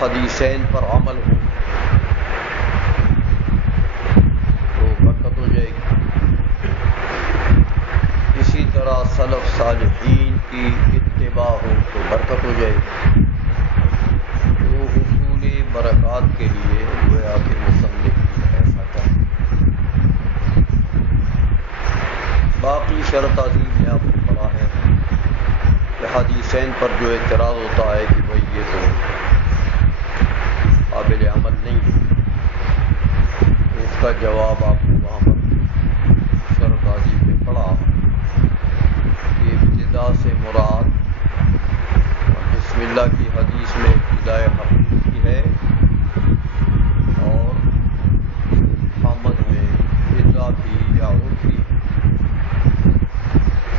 حدیثین پر عمل ہو تو برکت ہو جائے گی. اسی طرح سلف صالحین کی اتباع ہو تو برکت ہو جائے گی. تو حصول برکات کے لیے گویا کہ مصنف ایسا کریں. باقی شرط عظیم نے آپ نے پڑھا ہے کہ حدیثین پر جو اعتراض ہوتا ہے کہ بھائی یہ تو قابل عمل نہیں ہے، اس کا جواب آپ نے وہاں پر شرط عظیم میں پڑھا کہ ابتدا سے مراد بسم اللہ کی حدیث میں ابتدائے حقیقی ہے اور حمد میں اضافی یا عرفی.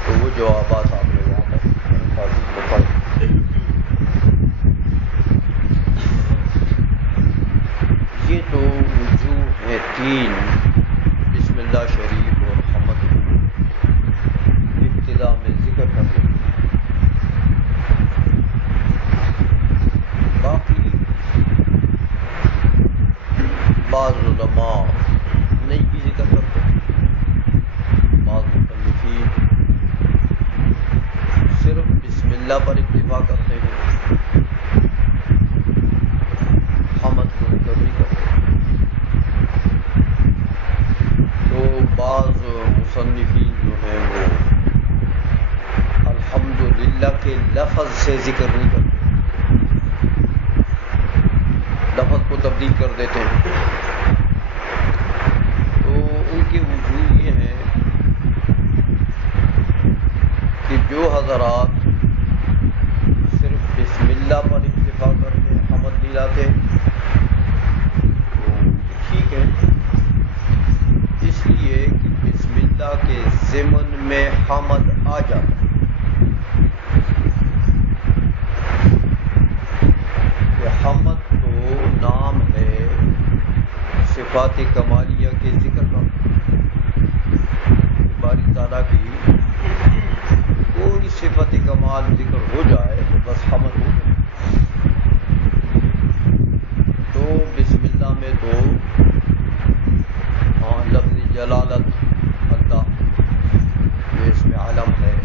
تو وہ جوابات آپ نے وہاں پر شرط عظیم میں پڑھے. یہ تو وجوہ ہیں تین بسم اللہ شریف اور حمد ابتدا میں ذکر کرنے. باقی بعض علماء نہیں بھی ذکر کرتے، بعض مصنفین صرف بسم اللہ پر اکتفا کرتے ہیں، حمد کو ذکر نہیں کرتے. تو بعض مصنفین جو ہیں وہ کے لفظ سے ذکر نہیں کرتے، لفظ کو تبدیل کر دیتے ہیں. تو ان کی وجوہ یہ ہے کہ جو حضرات صرف بسم اللہ پر اکتفا کرتے ہیں، حمد نہیں لاتے، تو ٹھیک ہے، اس لیے کہ بسم اللہ کے ضمن میں حمد آ جاتا ہے. کہ حمد تو نام ہے صفات کمالیہ کے ذکر کا. باری تعالیٰ کی کوئی صفت کمال ذکر ہو جائے تو بس حمد ہو جائے. تو بسم اللہ میں تو لفظ جلالت اللہ جو اس میں علم ہے،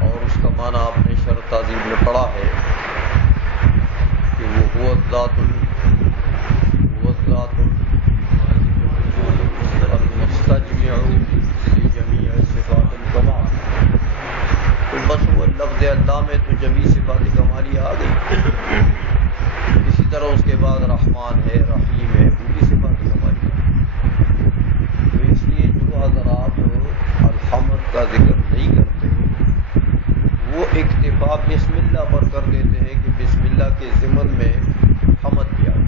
اور اس کا معنی آپ نے شرح تعظیم میں پڑھا ہے کہ وہ هو الذات المستجمع لجمیع صفات الکمال. تو بس وہ لفظ اللہ میں تو جمیع صفات کمالیہ آ گئی. اسی طرح اس کے بعد رحمان ہے، رحیم ہے، وہ بھی صفات کمالیہ. تو اس لیے جو حضرات الحمد کا ذکر نہیں کرتے وہ اکتفا بسم اللہ پر کر دیتے ہیں کہ بسم اللہ کے ضمن میں حمد بھی آئی.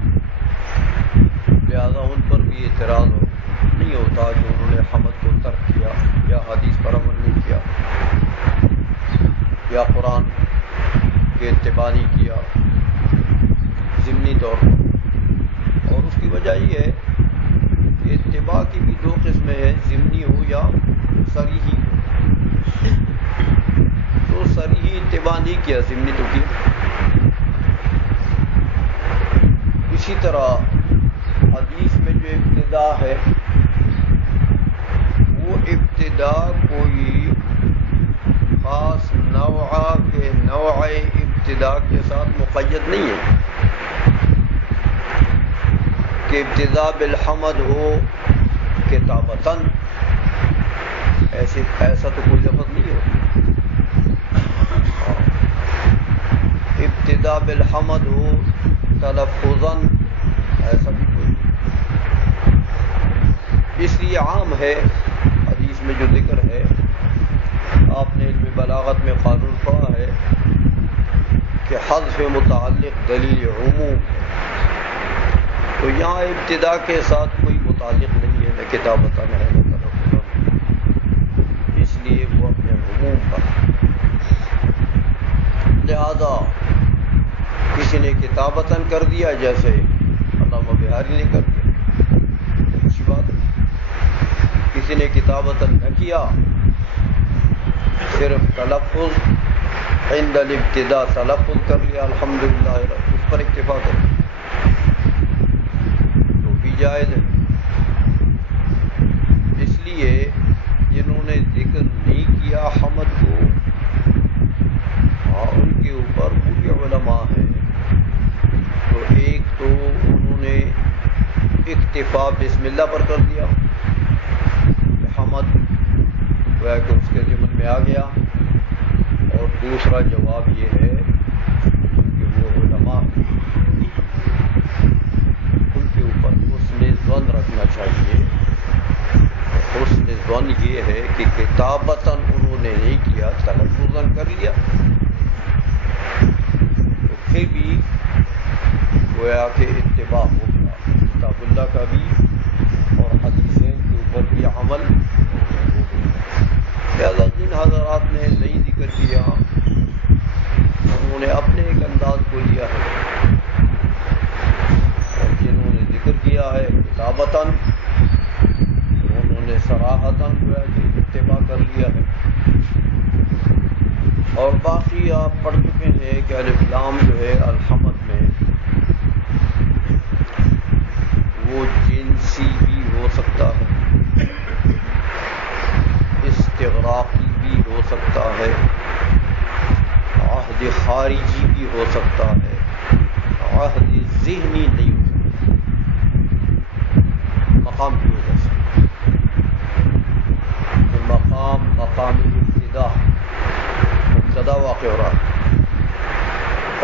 لہذا ان پر بھی اعتراض نہیں ہوتا کہ انہوں نے حمد کو ترک کیا یا حدیث پر عمل نہیں کیا یا قرآن کے اتباع نہیں کیا ضمنی طور پر. اور اس کی وجہ یہ ہے کہ اتباع کی بھی دو قسمیں ہیں، ضمنی ہو یا صریحی ہو. تو صریحی اتباع نہیں کیا، ضمنی تو کیا. اسی طرح حدیث میں جو ابتدا ہے وہ ابتدا کوئی خاص نوع کے نوع ابتدا کے ساتھ مقید نہیں ہے کہ ابتدا بالحمد ہو کتابتاً، ایسا تو کوئی لفظ نہیں ہو. ابتدا بالحمد ہو تلفظاً، ایسا بھی کوئی. اس لیے عام ہے حدیث میں جو ذکر ہے، آپ نے علم بلاغت میں قانون پڑھا ہے کہ حذف متعلق دلیل عموم ہے. تو یہاں ابتدا کے ساتھ کوئی متعلق نہیں ہے، نہ کتابتاً ہے نہ تلفظاً، اس لیے وہ اپنے عموم پر. لہذا کسی نے کتابتاً کر دیا، جیسے علامہ بہاری نے کر دیا، اچھی بات ہے. کسی نے کتابتاً نہ کیا، صرف تلفظ عند الابتداء تلفظ کر لیا الحمدللہ، اس پر اکتفا کر لیا تو بھی جائز ہے. اس لیے جنہوں نے ذکر نہیں کیا حمد کو، ان کے اوپر پورے علماء ہیں. تو ایک تو انہوں نے اکتفا بسم اللہ پر کر دیا، حمد گویا کہ اس کے ضمن میں آ گیا. اور دوسرا جواب یہ ہے کہ وہ علماء ان کے اوپر حسن ظن رکھنا چاہیے. حسن ظن یہ ہے کہ کتابتاً انہوں نے نہیں کیا، تلفظاً کر لیا، تو پھر بھی گویا کہ اتباع ہو گیا کتاب اللہ کا بھی اور حدیثین کے اوپر بھی عمل ہو گیا. لہذا جن حضرات نے نہیں ذکر کیا انہوں نے اپنے ایک انداز کو لیا ہے، اور جنہوں نے ذکر کیا ہے کتابتاً انہوں نے صراحتاً گویا کہ اتباع کر لیا ہے. اور باقی آپ پڑھ چکے ہیں کہ الف لام جو ہے الحمد میں وہ جنسی بھی ہو سکتا ہے، استغراقی بھی ہو سکتا ہے، عہد خارجی بھی ہو سکتا ہے، عہد ذہنی نہیں ہو سکتا، مقام کی وجہ سے. تو مقام ابتدا، مبتدا و واقع ہو رہا ہے،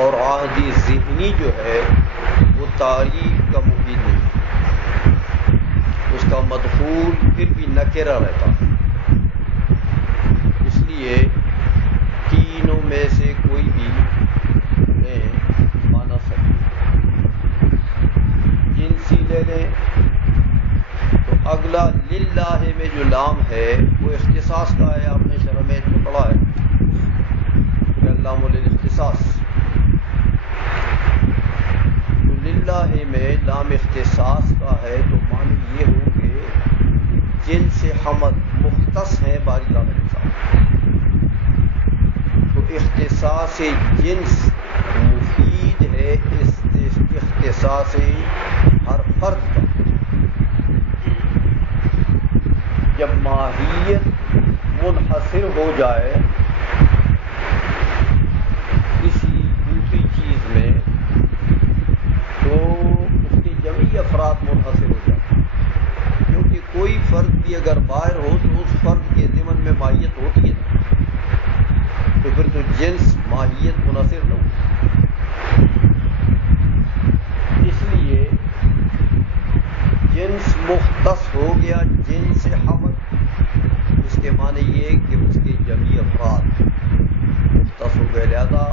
اور عہدی ذہنی جو ہے وہ تاریخ کا مفید نہیں ہے، اس کا مدخول پھر بھی نکرہ رہتا ہے۔ اس لیے تینوں میں سے کوئی بھی مانا سکتے، جنسی لے لیں تو اگلا للہ میں جو لام ہے وہ اختصاص کا ہے، آپ نے شرح میں پڑھا ہے اللام للاختصاص، تو للہ میں لام اختصاص کا ہے تو معنی یہ ہوں گے جن سے حمد مختص ہیں باری تعالیٰ کے ساتھ، تو اختصاص جنس مفید ہے اختصاص ہر فرد کا۔ جب ماہیت منحصر ہو جائے کسی دوسری چیز میں تو اس کے جمعی افراد منحصر ہو جاتے ہیں، کیونکہ کوئی فرد بھی اگر باہر ہو تو اس فرد کے ضمن میں ماہیت ہوتی ہے، تو پھر تو جنس ماہیت منحصر نہ ہو۔ اس لیے جنس مختص ہو گیا جنس حمد، اس کے معنی یہ کہ اس کے جمعی افراد مختص ہو گئے، لہذا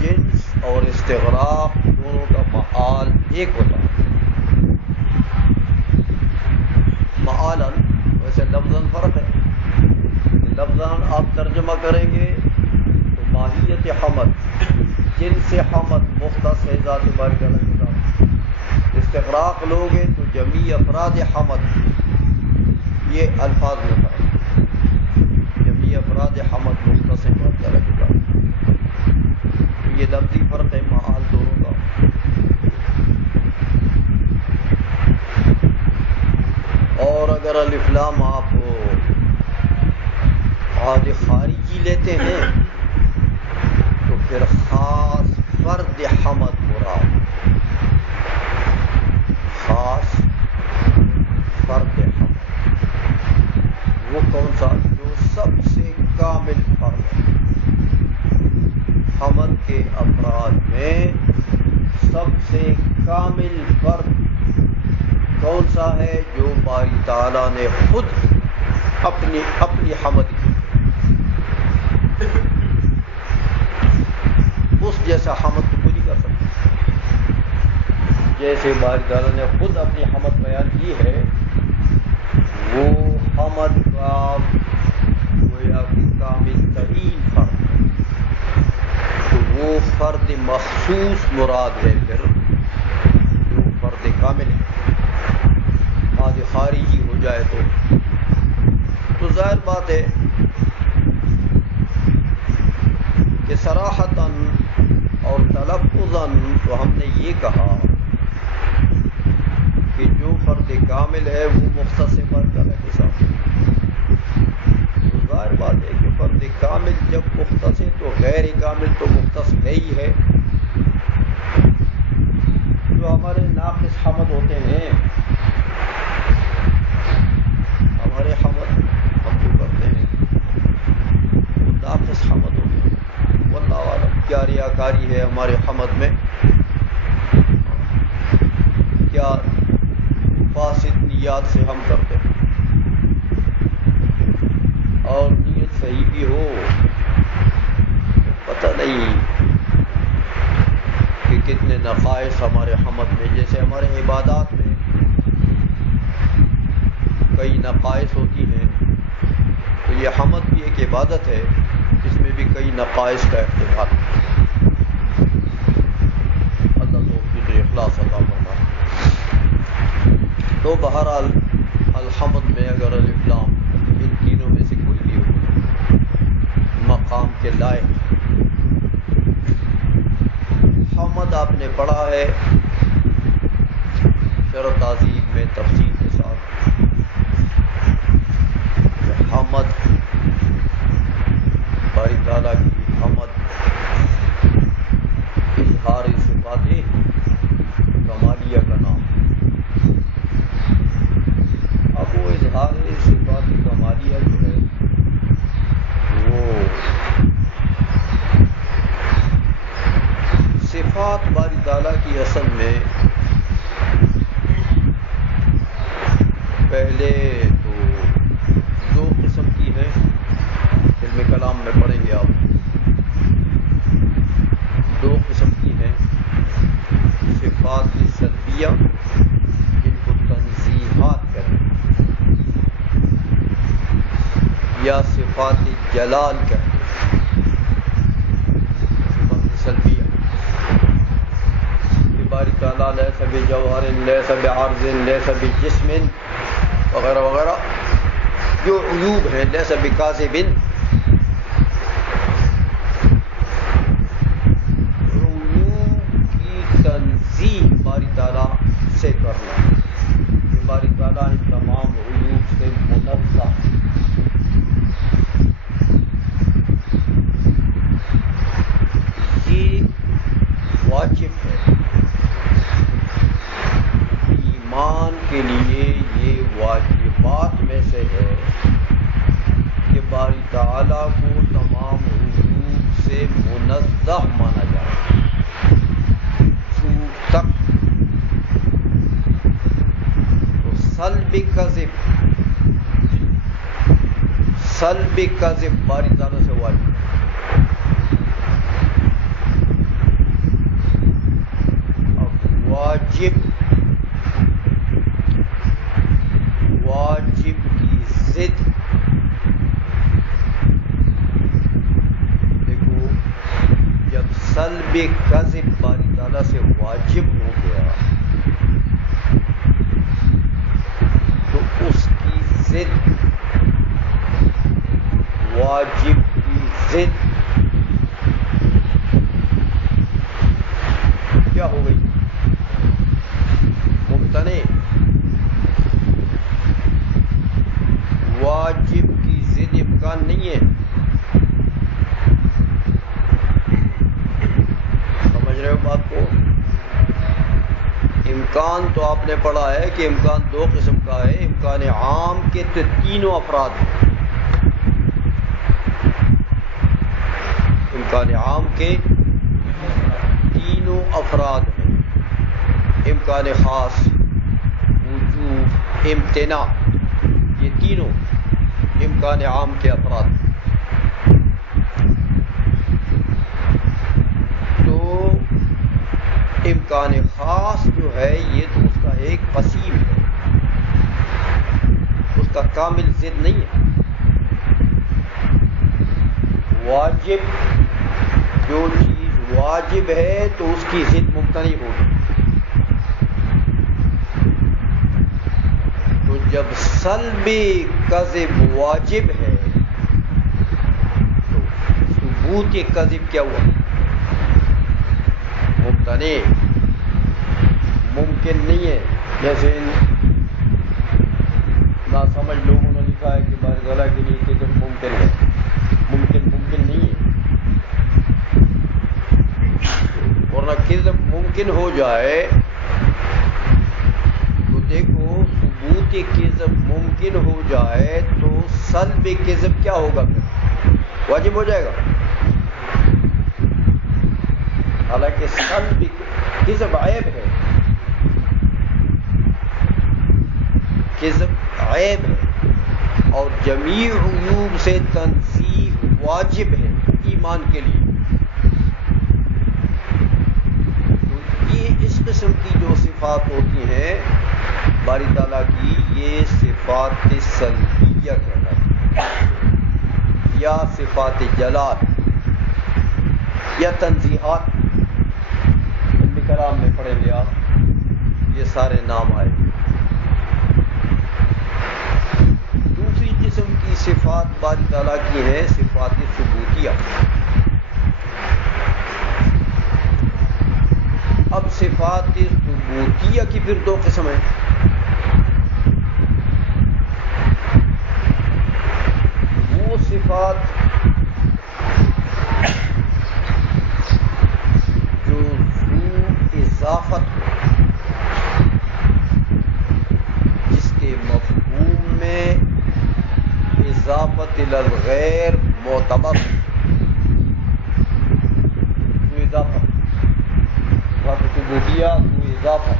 جنس اور استغراق دونوں کا معال ایک ہوتا ہے۔ معالن ویسے لفظاً فرق ہے، لفظاً آپ ترجمہ کریں گے تو ماہیت حمد جنس حمد مختص ہے ذات باری تعالیٰ کے ساتھ، استغراق لوگے تو جمعی افراد حمد، یہ الفاظ میں فرق ہے، جمعی افراد حمد مختص ہے باری تعالیٰ کے ساتھ، یہ لفظی فرق ہے معال دونوں کا۔ اور اگر الف لام آپ عہد خارجی لیتے ہیں تو پھر خاص فرد حمد مراد، خاص فرد حمد وہ کون سا؟ جو سب سے کامل فرد ہے، حمد کے افراد میں سب سے کامل فرد کون سا ہے؟ جو باری تعالیٰ نے خود اپنی حمد کی، اس جیسا حمد تو کوئی نہیں کر سکتا، جیسے باری تعالیٰ نے خود اپنی حمد بیان کی ہے، وہ حمد کا گویا کہ کامل ترین فرد ہے، تو وہ فرد مخصوص مراد ہے، پھر جو فرد کامل ہے عہد خارجی ہو جائے تو ظاہر بات ہے کہ صراحتاً اور تلفظاً تو ہم نے یہ کہا کہ جو فرد کامل ہے وہ مختص باری تعالیٰ کے ساتھ، تو ظاہر بات ہے کہ فرد کامل جب مختص ہے تو غیر کامل تو مختص ہے ہی ہے۔ جو ہمارے ناقص حمد ہوتے ہیں، ہمارے حمد ہم جو کرتے ہیں وہ ناقص حمد ہوتے ہیں، واللہ اعلم کیا ریاکاری ہے ہمارے حمد میں، کیا فاسد نیات سے ہم کرتے ہیں، اور نیت صحیح بھی ہو پتہ نہیں کہ کتنے نقائص ہمارے حمد میں، جیسے ہمارے عبادات میں کئی نقائص ہوتی ہیں، تو یہ حمد بھی ایک عبادت ہے، اس میں بھی کئی نقائص کا احتمال ہے۔ اللہ توفیق اخلاص عطا فرمائے۔ تو بہرحال الحمد میں اگر الف لام ان تینوں میں سے کوئی بھی ہو مقام کے لائق، حمد آپ نے پڑھا ہے شرح تعظیم میں تفصیل کے ساتھ، حمد باری تعالیٰ کی حمد اظہار صفات کمالیہ کا نام، اب وہ اظہار صفات کمالیہ جو ہے وہ صفات جلال کہتے ہیں، صفات سلبیہ کہ باری تعالیٰ لیس بجوہر لیس بعرض لیس بجسم وغیرہ وغیرہ جو عیوب ہیں، لیس بکاذب، تنزیہ باری تعالیٰ سے کرنا کہ باری تعالیٰ ان تمام عیوب سے منزہ، یہ واجب ہے ایمان کے لیے، یہ واجبات میں سے ہے کہ باری تعالیٰ کو تمام عیوب سے منزہ مانا جائے تک. تو سلب کذب باری تعالیٰ سے واجب، اب واجب کی ضد، دیکھو جب سلب کذب باری تعالیٰ سے واجب ہو گیا تو اس کی ضد، واجب کی ضد کیا ہو گئی؟ ممتنع. واجب کی ضد امکان نہیں ہے، سمجھ رہے ہو بات کو؟ امکان تو آپ نے پڑھا ہے کہ امکان دو قسم کا ہے، امکان عام کے تو تینوں افراد ہیں، امکان عام کے تینوں افراد ہیں، امکان خاص، وجوب، امتناع، یہ تینوں امکان عام کے افراد ہیں. تو امکان خاص جو ہے یہ تو اس کا ایک قسیم ہے، اس کا کامل ضد نہیں ہے. واجب، جو چیز واجب ہے تو اس کی ضد ممتنع ہوگی. تو جب سلب کذب واجب ہے تو ثبوت کذب کیا ہوا؟ ممتنع، ممکن نہیں ہے. جیسے ناسمجھ لوگوں نے لکھا ہے کہ باری تعالیٰ کے لیے کذب ممکن ہے، ممکن نہیں ہے. ورنہ کذب ممکن ہو جائے تو دیکھو ثبوت کذب ممکن ہو جائے تو سلب کذب کیا ہوگا؟ پھر واجب ہو جائے گا. حالانکہ سلب کذب عیب ہے، کذب عیب ہے اور جمیع عیوب سے تنزیہ واجب ہے ایمان کے لیے. تو یہ اس قسم کی جو صفات ہوتی ہیں باری تعالیٰ کی، یہ صفات سلبیہ کہلاتی ہیں، یا صفات جلال یا تنزیہات. کلام میں پڑھیں گے آپ، یہ سارے نام آئے. دوسری قسم کی صفات باری تعالیٰ کی ہیں صفات ثبوتیہ. اب صفات ثبوتیہ کی پھر دو قسم ہیں. وہ صفات جو اضافت، جس کے مفہوم میں اضافت الغیر معتبر، جو اضافت ثبوتیہ جو اضافت.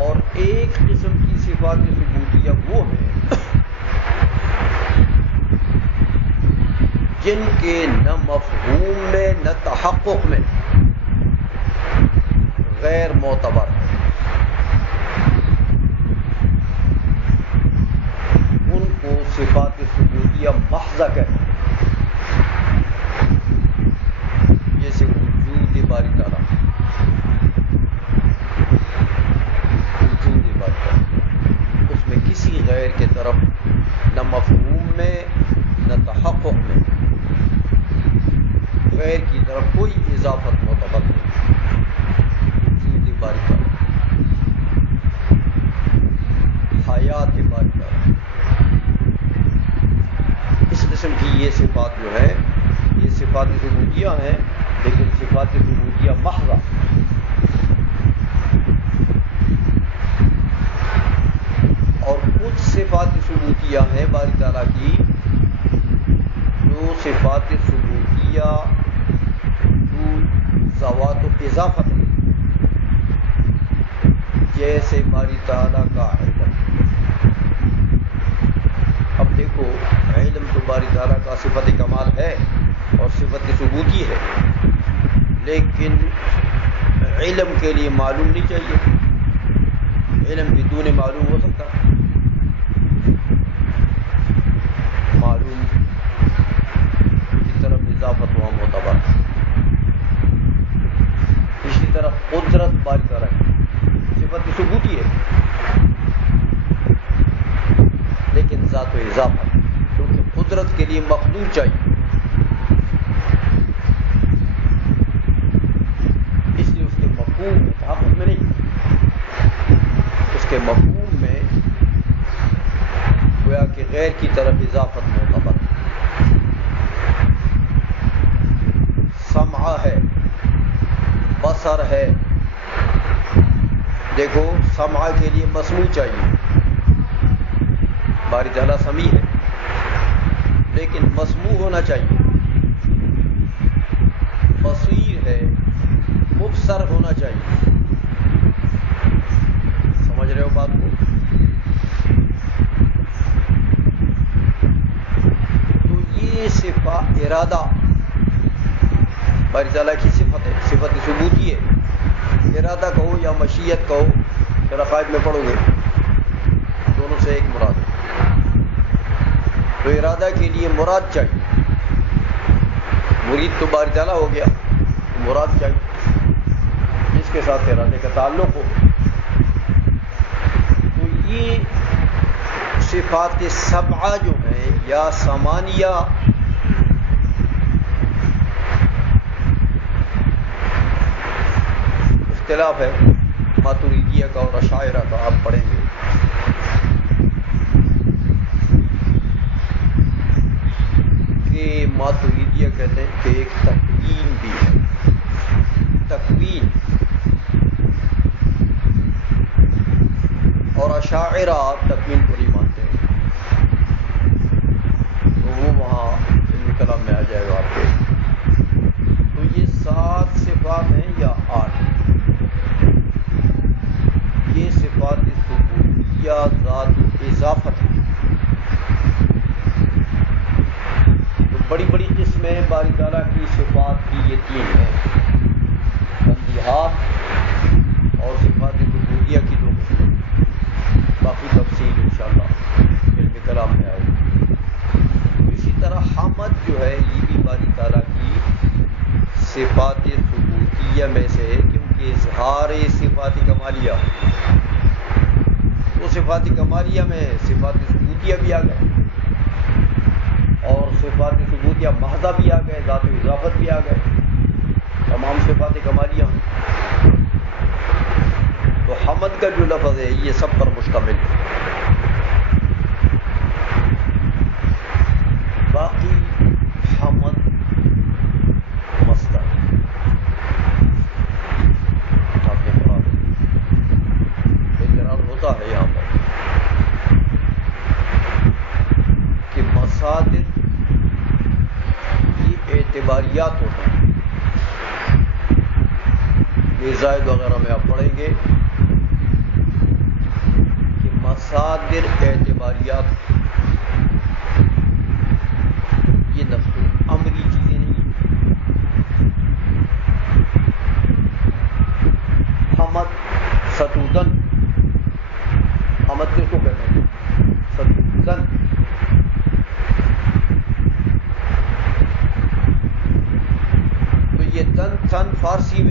اور ایک قسم کی صفات ثبوتیہ وہ ہیں جن کے نہ مفہوم میں نہ تحقق میں غیر معتبر ہے. محض کہتے ہیں، جیسے وجود باری تعالیٰ، وجود باری تعالیٰ اس میں کسی غیر کے طرف نہ مفہوم میں نہ تحقق میں غیر کی طرف کوئی اضافت معتبر نہیں، وجود باری تعالیٰ، حیات باری تعالیٰ، اس قسم کی یہ صفات جو ہے یہ صفات ثبوتیہ ہیں، لیکن صفات ثبوتیہ محض، اور کچھ صفات ثبوتیہ ہیں باری تعالیٰ کی جو صفات ثبوتیہ ذوات و اضافت، جیسے باری تعالیٰ کا علم۔ اب دیکھو علم تو باری تعالیٰ کا صفت کمال ہے اور صفت ثبوتی ہے، لیکن علم کے لیے معلوم نہیں چاہیے، علم بدون معلوم ہو سکتا ہے، معلوم کی طرف اضافت وہاں معتبر، اسی طرح قدرت باری تعالیٰ کی صفت ثبوتی ہے لیکن ذات و اضافت، کیونکہ قدرت کے لیے مقدور چاہیے، اس لیے اس کے مفہوم میں تحقق میں نہیں، اس کے مفہوم میں گویا کہ غیر کی طرف اضافت معتبر، سمع ہے، بصر ہے، دیکھو سمع کے لیے مسموع چاہیے، باری تعالیٰ سمیع ہے لیکن مسموع ہونا چاہیے، بصیر ہے، مبصر ہونا چاہیے، سمجھ رہے ہو بات کو؟ تو یہ صفت ارادہ باری تعالیٰ کی صفت ہے، صفت ثبوتی ہے، ارادہ کہو یا مشیت کہو، شرقائد میں پڑھو گے دونوں سے ایک مراد ہے، تو ارادہ کے لیے مراد چاہیے، مرید تو باری تعالیٰ ہو گیا، تو مراد چاہیے جس کے ساتھ ارادے کا تعلق ہو، تو یہ صفات سبعہ جو ہیں یا ثمانیہ اختلاف ہے ماتریدیہ کا اور اشاعرہ کا، آپ پڑھیں گے کہ ماتریدیہ کہتے ہیں کہ ایک تکوین بھی ہے، تکوین، اور اشاعرہ تکوین کو نہیں مانتے ہیں، تو وہ وہاں علم کلام میں آ جائے گا آپ کے۔ تو یہ 7 صفات ہیں یا 8، یہ صفات ثبوتیہ ذات و اضافت ہے، تو بڑی بڑی قسمیں باری تعالیٰ کی صفات کی یہ 3 ہیں، تنزیہات اور صفات ثبوتیہ کی 2 قسمیں، باقی تفصیل انشاءاللہ علم کلام میں آئے گی۔ اسی طرح حمد جو ہے یہ بھی باری تعالیٰ کی صفات ثبوتیہ میں سے ہے، کیونکہ اظہار صفات کمالیہ، وہ صفات کمالیہ میں صفات ثبوتیہ بھی آ گئے اور صفات ثبوتیہ محضہ بھی آ گئے، ذات و اضافت بھی آ گئے، تمام صفات کمالیہ ہیں، تو حمد کا جو لفظ ہے یہ سب پر مشتمل ہے۔ باقی حمد مصدر آپ نے پڑھا، اعتراض ہوتا ہے یہاں پر کہ مصادر کی اعتباریات ہوتے ہیں، زائد وغیرہ میں آپ پڑھیں گے کہ مصادر اعتباریات یہ نفس الامری چیزیں نہیں، حمد ستودن، حمد کس کو کہتے ہیں؟ ستودن،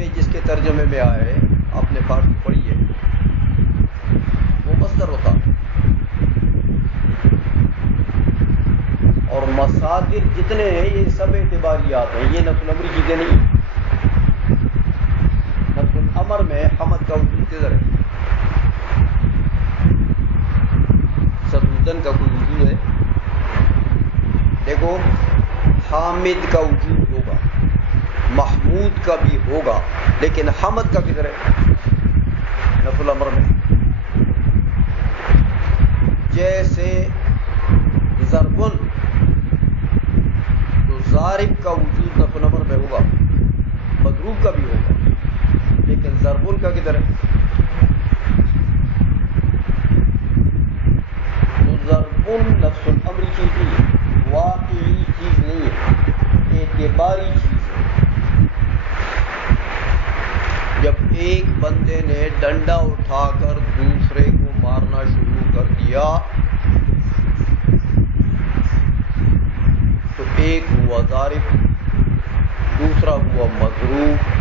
یہ جس کے ترجمے میں آئے آپ نے فارسی پڑھی ہے وہ مصدر ہوتا ہے، اور مصادر جتنے ہیں یہ سب اعتباریات ہیں، یہ نفس الامری چیزیں نہیں ہیں۔ نفس الامر میں حمد کا وجود کدھر ہے؟ ستودن کا کوئی وجود ہے؟ دیکھو حامد کا وجود ہوگا، محمود کا بھی ہوگا، لیکن حمد کا کدھر ہے؟ نفس الامر میں۔ جیسے ضربن، تو ضارب کا وجود نفس الامر میں ہوگا، مضروب کا بھی ہوگا، لیکن ضربن کا کدھر ہے؟ تو ضربن نفس الامری چیز نہیں ہے، واقعی چیز نہیں ہے، اعتباری چیز ہے۔ جب ایک بندے نے ڈنڈا اٹھا کر دوسرے کو مارنا شروع کر دیا تو ایک ہوا ضارب، دوسرا ہوا مضروب۔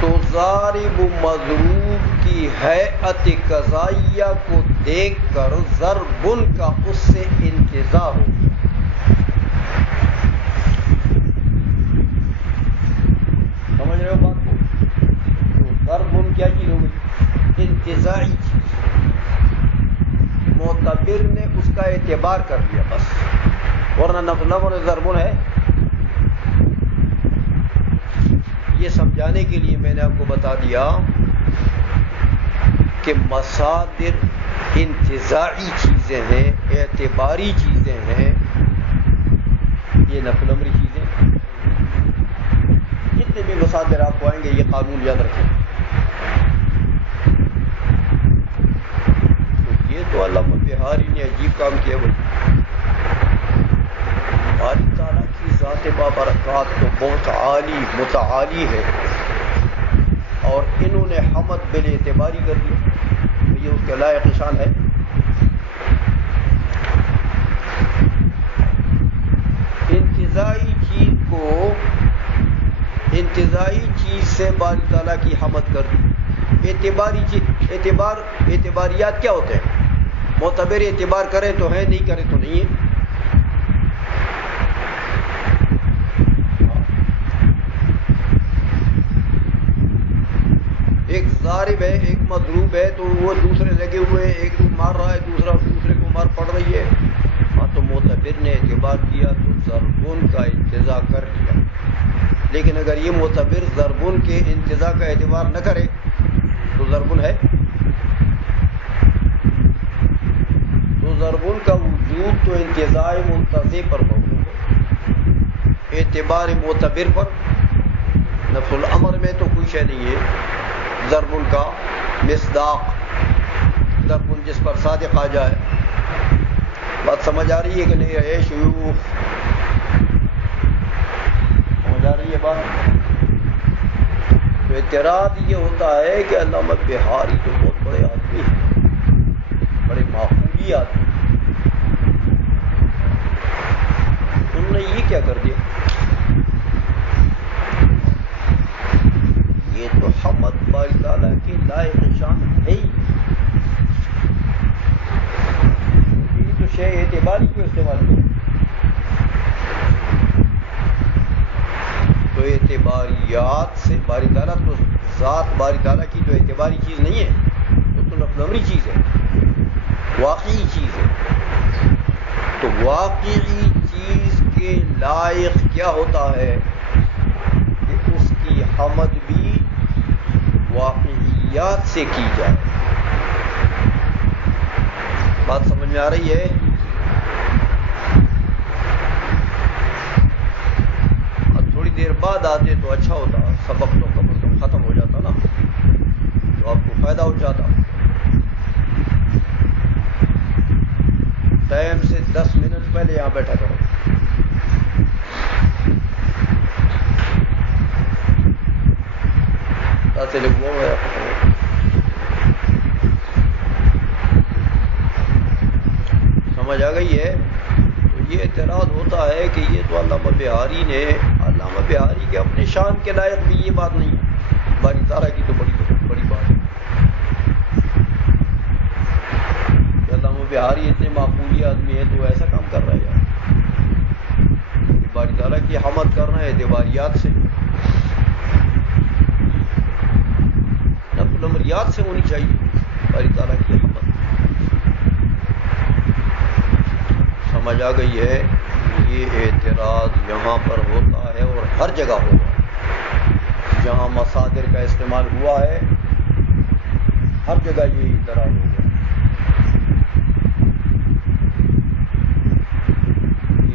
تو ضارب و مضروب کی ہیئت قضائیہ کو دیکھ کر ضربن کا اس سے انتزاع ہو گیا۔ سمجھ رہے ہو بات کو؟ تو ضربن کیا چیز ہو گئی؟ انتزاعی چیز۔ معتبر نے اس کا اعتبار کر لیا بس، ورنہ نفس الامر ضربن ہے۔ یہ سمجھانے کے لیے میں نے آپ کو بتا دیا کہ مصادر انتزاعی چیزیں ہیں، اعتباری چیزیں ہیں، یہ نفس الامری چیزیں۔ جتنے بھی مصادر آپ کو آئیں گے یہ قانون یاد رکھیں۔ تو یہ تو علامہ بہاری نے عجیب کام کیا بھائی، باری تعالیٰ کی ذات بابرکات تو بہت عالی متعالی ہے، اور انہوں نے حمد بل اعتباری کر دیا، یہ اس کے لائق شان ہے۔ انتزاعی چیز کو انتزاعی چیز سے باری تعالیٰ کی حمد کر دی۔ اعتباری چیز، اعتباریات کیا ہوتے ہیں؟ معتبر اعتبار کریں تو ہے، نہیں کریں تو نہیں ہے۔ ایک ضارب ہے، ایک مضروب ہے، تو وہ دوسرے لگے ہوئے ہیں، ایک مار رہا ہے، دوسرا دوسرے کو مار پڑ رہی ہے، ہاں تو معتبر نے اعتبار کیا تو ضربن کا انتزاع کر لیا۔ لیکن اگر یہ معتبر ضربن کے انتزاع کا اعتبار نہ کرے تو ضربن ہے؟ تو ضربن کا وجود تو انتزاع منتزع پر موجود ہے، اعتبار معتبر پر۔ نفس الامر میں تو کوئی شے نہیں ہے ضربن کا مصداق، ضربن جس پر صادق آ جائے۔ بات سمجھ آ رہی ہے کہ نہیں ہے شیوخ؟ سمجھ آ رہی ہے بات؟ تو اعتراض یہ ہوتا ہے کہ علامہ بہاری تو بہت بڑے آدمی ہیں، بڑے معقولی آدمی، انہوں نے یہ کیا کر دیا؟ یہ تو حمد باری تعالیٰ کی لائق شان ہے ہی، یہ تو شے اعتباری کو استعمال کیا۔ تو اعتباریات سے باری تعالیٰ تو ذات باری تعالیٰ کی تو اعتباری چیز نہیں ہے، وہ تو نفس الامری چیز ہے، واقعی چیز ہے۔ تو واقعی چیز کے لائق کیا ہوتا ہے کہ اس کی حمد بھی واقعیات سے کی جائے۔ بات سمجھ میں آ رہی ہے؟ اب تھوڑی دیر بعد آتے تو اچھا ہوتا، سبق تو کم از کم ختم ہو جاتا نا، تو آپ کو فائدہ ہو جاتا۔ ٹائم سے 10 منٹ پہلے یہاں بیٹھا کرو۔ ایسے لکھو ہے سمجھ آ گئی ہے؟ تو یہ اعتراض ہوتا ہے کہ یہ تو علامہ بہاری نے، علامہ بہاری کے اپنے شان کے لائق بھی یہ بات نہیں ہے، باری تعالیٰ کی تو بڑی بات ہے کہ علامہ بہاری اتنے معقولی آدمی ہے تو ایسا کام کر رہا ہے یار، باری تعالیٰ کی حمد کرنا ہے اعتباریات سے، نفل امریات سے ہونی چاہیے باری تعالیٰ کی حمد۔ سمجھ آ گئی ہے؟ یہ اعتراض یہاں پر ہوتا ہے اور ہر جگہ ہوگا، جہاں مصادر کا استعمال ہوا ہے ہر جگہ یہ اعتراض ہوگا،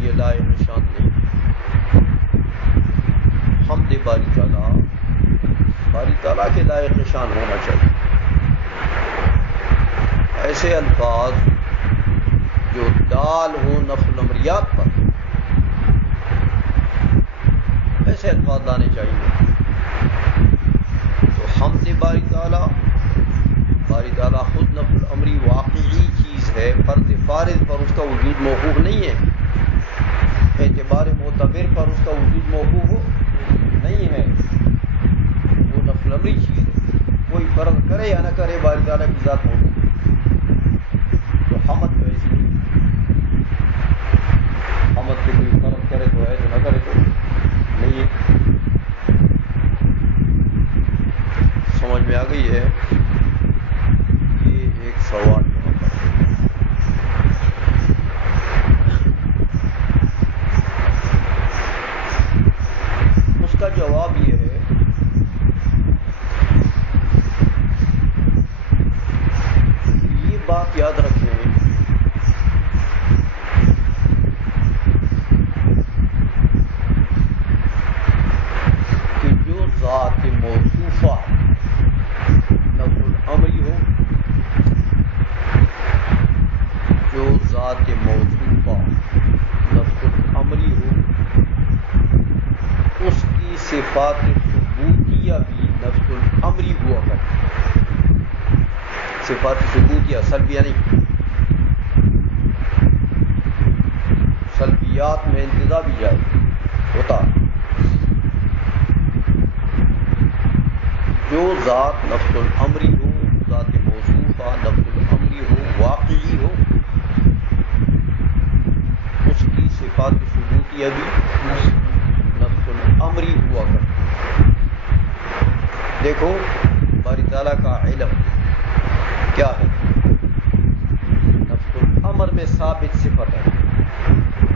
یہ لائق نشان نہیں۔ حمد باری تعالیٰ کے لائق نشان ہونا چاہیے۔ ایسے الفاظ جو دال ہوں نفل امریات پر، ایسے الفاظ لانے چاہیے۔ تو حمد باری تعالیٰ خود نفل امری واقعی چیز ہے، فرد فارض پر اس کا وجود موقوف نہیں ہے، اعتبار معتبر پر اس کا وجود موقوف نہیں ہے، وہ نفل امری چیز ہے، کوئی فرض کرے یا نہ کرے باری تعالیٰ کی ذات موجود ہے۔ تو حمد تو ایسی نہیں، حمد کے کوئی فرض کرے تو ہے، جو نہ کرے تو نہیں ہے۔ سمجھ میں آ گئی ہے؟ یہ ایک سوال یہاں پر اس کا جواب یہ ہے یہ بات یاد رکھیں کہ جو ذات موصوفہ نفل الامری ہو، جو ذات موصوفہ نفل الامری ہو، اس کی صفات ثبوتیہ بھی نفس الامری ہوا کرتی، صفات ثبوتیہ سلبیہ نہیں، سلبیات میں انتزاع بھی جائے ہوتا۔ جو ذات نفس الامری ہو، ذات موصوفہ نفس الامری ہو، واقعی ہو، اس کی صفات ثبوتیہ بھی نفس الامری ہوا کرتی۔ دیکھو باری تعالیٰ کا علم کیا ہے؟ نفس الامر میں ثابت صفت ہے،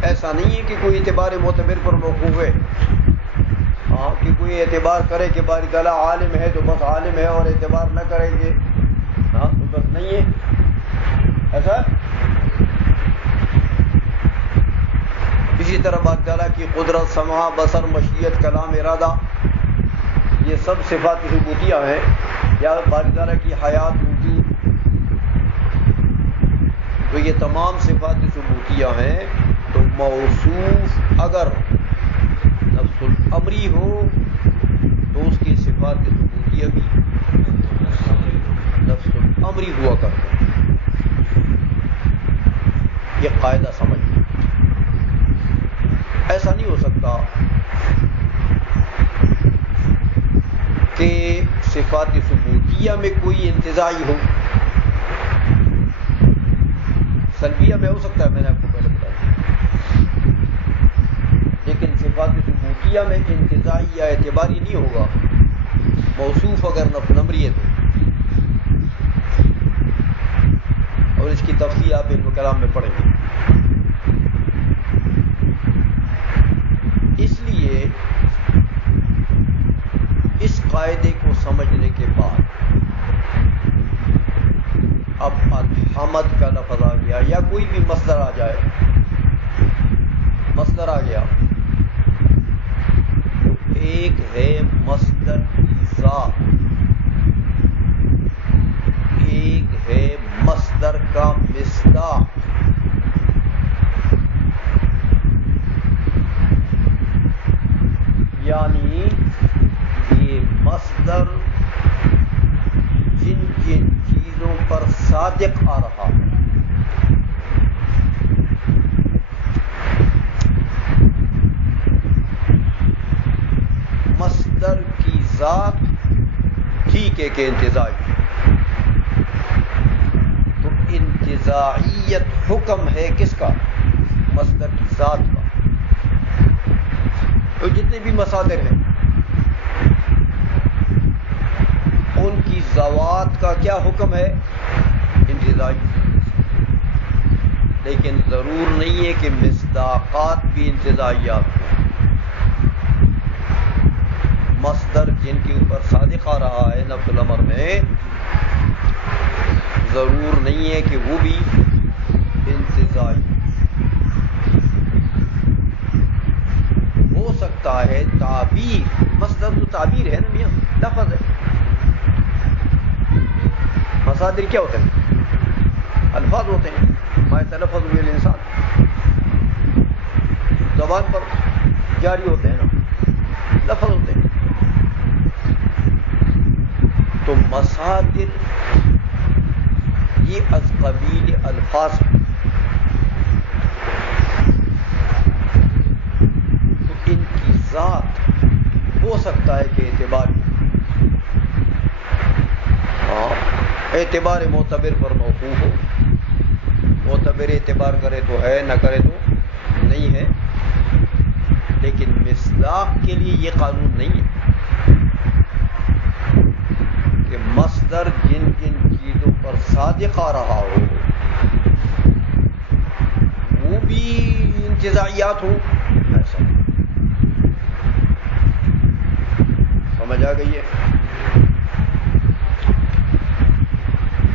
ایسا نہیں ہے کہ کوئی اعتبار معتبر پر موقوف ہے، ہاں کہ کوئی اعتبار کرے کہ باری تعالیٰ عالم ہے تو بس عالم ہے، اور اعتبار نہ کرے کہ ہاں تو بس نہیں ہے، ایسا۔ اسی طرح باری تعالیٰ کی قدرت، سمع، بصر، مشیت، کلام، ارادہ، یہ سب صفات ثبوتیہ ہیں، یا باری تعالیٰ کی حیات، وجود، تو یہ تمام صفات ثبوتیہ ہیں۔ تو موصوف اگر نفس الامری ہو تو اس کی صفات ثبوتیہ بھی نفس الامری ہوا کرتا ہے۔ یہ قاعدہ سمجھ، ایسا نہیں ہو سکتا کہ صفات ثبوتیہ میں کوئی انتزاعی ہو، سلبیہ میں ہو سکتا ہے، میں نے آپ کو پہلے بتا دیا، لیکن صفات ثبوتیہ میں انتزاعی یا اعتباری نہیں ہوگا، موصوف اگر نفل امری ہے تو۔ اور اس کی تفصیل آپ علم کلام میں پڑھیں گے۔ اس لیے اس قاعدے کو سمجھنے کے بعد اب الحمد کا لفظ آ گیا، یا کوئی بھی مصدر آ جائے، مصدر آ گیا تو ایک ہے مصدر کی ذات، ایک ہے مصدر کا مصداق۔ یعنی یہ مصدر جن جن چیزوں پر صادق آ رہا ہے، کہ انتزاعی. تو انتزاعیت حکم ہے کس کا؟ مصدر کی ذات کا. تو جتنے بھی مصادر ہیں ان کی ذوات کا کیا حکم ہے؟ انتزاعی. لیکن ضرور نہیں ہے کہ مصداقات بھی انتزاعیات ہیں. مصدر جن کے اوپر صادق آ رہا ہے نفس الامر میں، ضرور نہیں ہے کہ وہ بھی انتزاعی. ہو سکتا ہے تعبیر، مصدر تو تعبیر ہے نا میاں، لفظ ہے. مصادر کیا ہوتے ہیں؟ الفاظ ہوتے ہیں. ما یتلفظ به الانسان، زبان پر جاری ہوتے ہیں نا، لفظ ہوتے ہیں. تو مصادر یہ از قبیل الفاظ ہیں. تو ان کی ذات ہو سکتا ہے کہ اعتبار اعتبار معتبر پر موقوف ہو. معتبر اعتبار کرے تو ہے، نہ کرے تو نہیں ہے. لیکن مصداق کے لیے یہ قانون نہیں ہے کہ مصدر جن جن چیزوں پر صادق آ رہا ہو وہ بھی انتزاعیات ہوں. ایسا سمجھ آ گئی ہے؟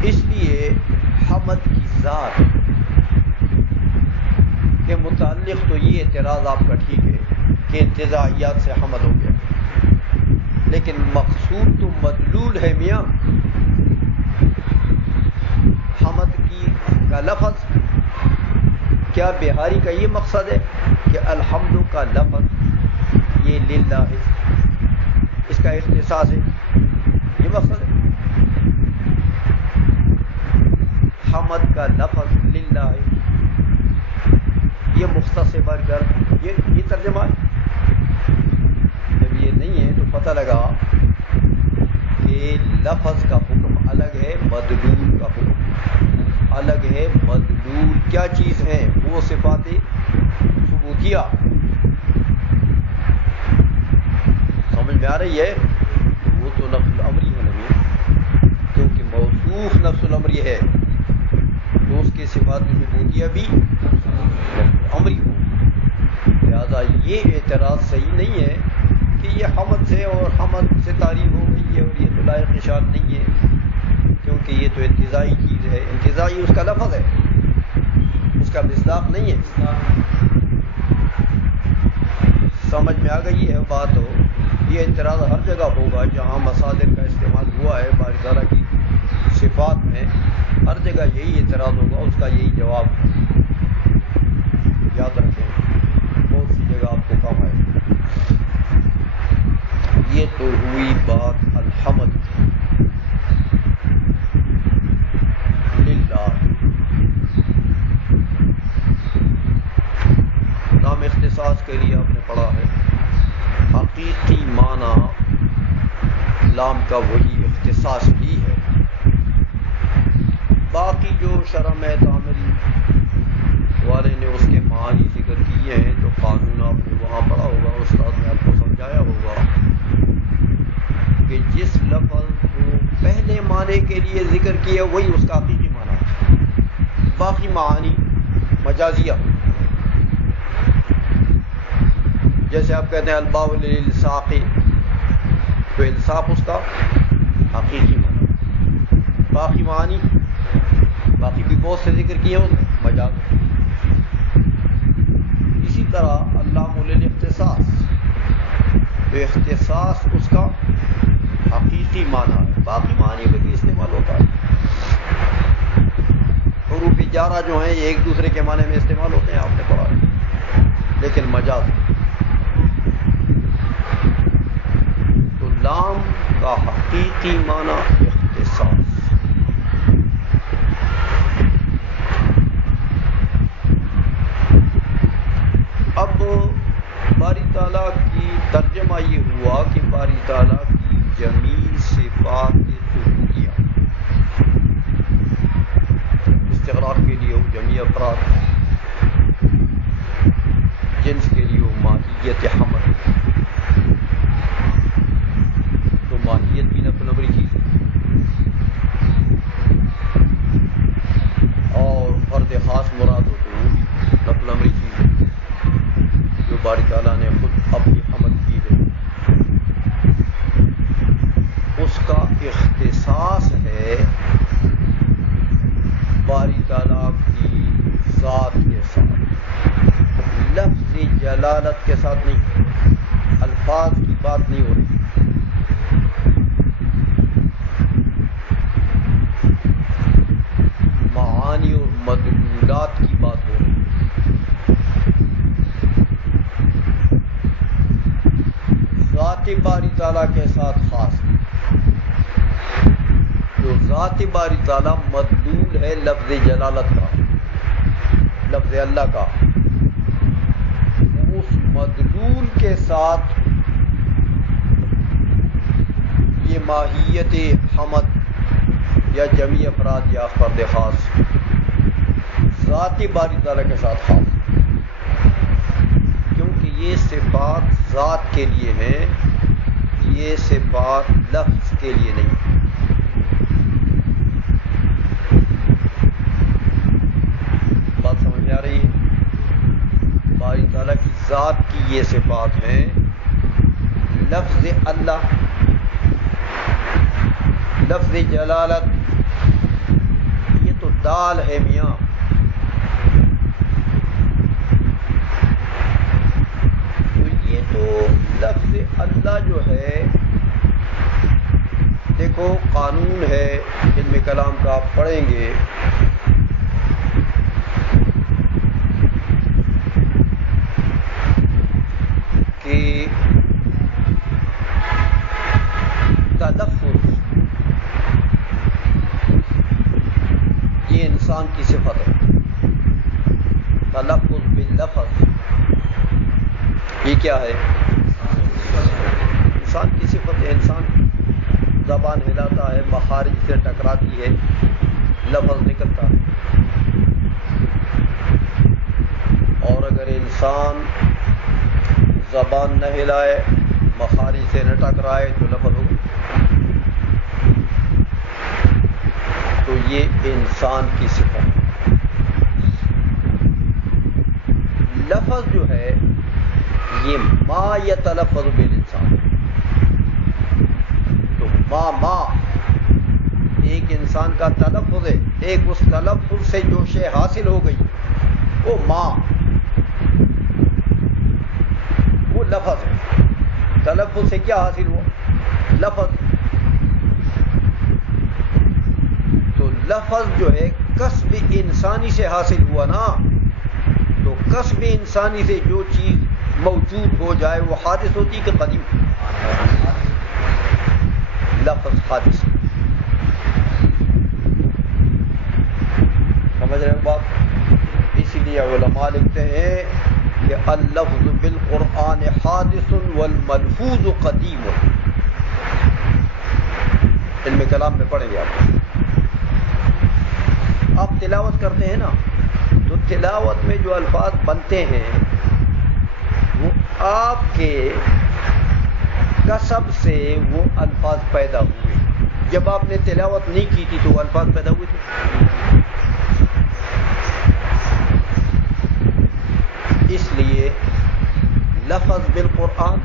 اس لیے حمد کی ذات کے متعلق تو یہ اعتراض آپ کا ٹھیک ہے کہ انتزاعیات سے حمد ہو گیا، لیکن مقصود تو مدلول ہے میاں. حمد کا لفظ کیا بہاری کا یہ مقصد ہے کہ الحمد کا لفظ یہ للہ ہے، اس کا اختصاص ہے، یہ مقصد ہے. حمد کا لفظ للہ ہے، یہ مختص بر کر یہ ترجمہ ہے. جب یہ نہیں ہے تو پتہ لگا کہ لفظ کا حکم الگ ہے، مدلول کا حکم الگ ہے. مدلول کیا چیز ہے؟ وہ صفات ثبوتیہ. سمجھ میں آ رہی ہے؟ وہ تو نفس الامری ہے نہیں، کیونکہ موصوف نفس الامری ہے تو اس کے صفات ثبوتیہ بھی امری ہو. لہذا یہ اعتراض صحیح نہیں ہے کہ یہ حمد سے اور حمد سے تعریف ہو گئی ہے اور یہ تو لائق اشارت نہیں ہے، کیونکہ یہ تو انتزاعی چیز ہے. انتزاعی اس کا لفظ ہے، اس کا مصداق نہیں ہے. سمجھ میں آ گئی ہے بات؟ ہو یہ اعتراض ہر جگہ ہوگا جہاں مصادر کا استعمال ہوا ہے باری تعالیٰ کی صفات میں، ہر جگہ یہی اعتراض ہوگا، اس کا یہی جواب ہے. یاد رکھیں، بہت سی جگہ آپ کو کام آئے. یہ تو ہوئی بات الحمد للہ. نام اختصاص کے لیے آپ نے پڑھا ہے، حقیقی معنی لام کا وہی اختصاص ہی ہے. باقی جو شرح میں تعامل والے نے اس کے معنی ذکر کیے ہیں تو قانون آپ نے وہاں پڑھا ہوگا، استاد نے آپ کو سمجھایا ہوگا کہ جس لفظ کو پہلے معنی کے لیے ذکر کیا وہی اس کا حقیقی معنی ہے. باقی معانی مجازیہ، جیسے آپ کہتے ہیں الباء للالصاق، تو الصاق اس کا حقیقی معنی. باقی معانی باقی بھی بہت سے ذکر کیے ہیں مجاز. اسی طرح اللام للاختصاص، تو اختصاص اس کا حقیقی معنی ہے، باقی معنی میں بھی استعمال ہوتا ہے. حروف جارہ جو ہیں یہ ایک دوسرے کے معنی میں استعمال ہوتے ہیں، آپ نے پڑھا ہے، لیکن مجاز. تو لام کا حقیقی معنی اختصاص. اب باری تعالیٰ کی ترجمہ یہ ہوا کہ باری تعالیٰ کی جمیع صفات جنس کے لیے وہ ماہیت حمد، تو ماہیت بھی نقل امری چیز ہے، اور فرد خاص مراد ہو تو وہ بھی نقل امری چیز ہے جو باری تعالیٰ نے خود اپنی حمد کی ہے، اس کا اختصاص ہے باری تعالیٰ کی ذات کے ساتھ، لفظ جلالت کے ساتھ نہیں، الفاظ کی بات نہیں ہو رہی، معانی اور مدلولات کی بات ہو رہی ہے، ذات باری تعالیٰ کے ساتھ خاص ہے، جو ذات باری تعالیٰ مدلول ہے لفظ جلالت کا، لفظ اللہ کا، اس مدلول کے ساتھ یہ ماہیت حمد یا جمعی افراد یا فرد خاص ذات باری تعالیٰ کے ساتھ خاص، کیونکہ یہ صفات ذات کے لیے ہیں، یہ صفات لفظ کے لیے نہیں۔ بات سمجھ میں آ رہی ہے؟ باری تعالیٰ کی ذات کی یہ صفات ہیں، لفظ اللہ، لفظ جلالت، یہ تو دال ہے میاں، تو یہ تو لفظ اللہ جو ہے، دیکھو قانون ہے علم کلام کا، آپ پڑھیں گے کہ تلفظ یہ انسان کی صفت ہے، تلفظ باللفظ یہ کیا ہے؟ انسان کی صفت ہے، انسان زبان ہلاتا ہے، مخارج سے ٹکراتی ہے، لفظ نکلتا ہے، اور اگر انسان زبان نہ ہلائے، مخارج سے نہ ٹکرائے تو لفظ ہوگا، تو یہ انسان کی صفت ہے۔ لفظ جو ہے یہ ما یتلفظ بالانسان، تو ما ایک انسان کا تلفظ ہے، ایک اس تلفظ سے جو شے حاصل ہو گئی وہ ما، وہ لفظ ہے، تلفظ سے کیا حاصل ہوا؟ لفظ، تو لفظ جو ہے کسب انسانی سے حاصل ہوا نا، تو کسب انسانی سے جو چیز موجود ہو جائے وہ حادث ہوتی کہ قدیم؟ لفظ حادث، سمجھ رہے ہیں بات؟ اسی لیے علماء لکھتے ہیں کہ اللفظ بالقرآن حادث والملفوظ قدیم، علم کلام میں پڑھیں گے آپ تلاوت کرتے ہیں نا، تو تلاوت میں جو الفاظ بنتے ہیں وہ آپ کے کسب سے وہ الفاظ پیدا ہوئے، جب آپ نے تلاوت نہیں کی تھی تو وہ الفاظ پیدا ہوئے تھے، اس لیے لفظ بالقرآن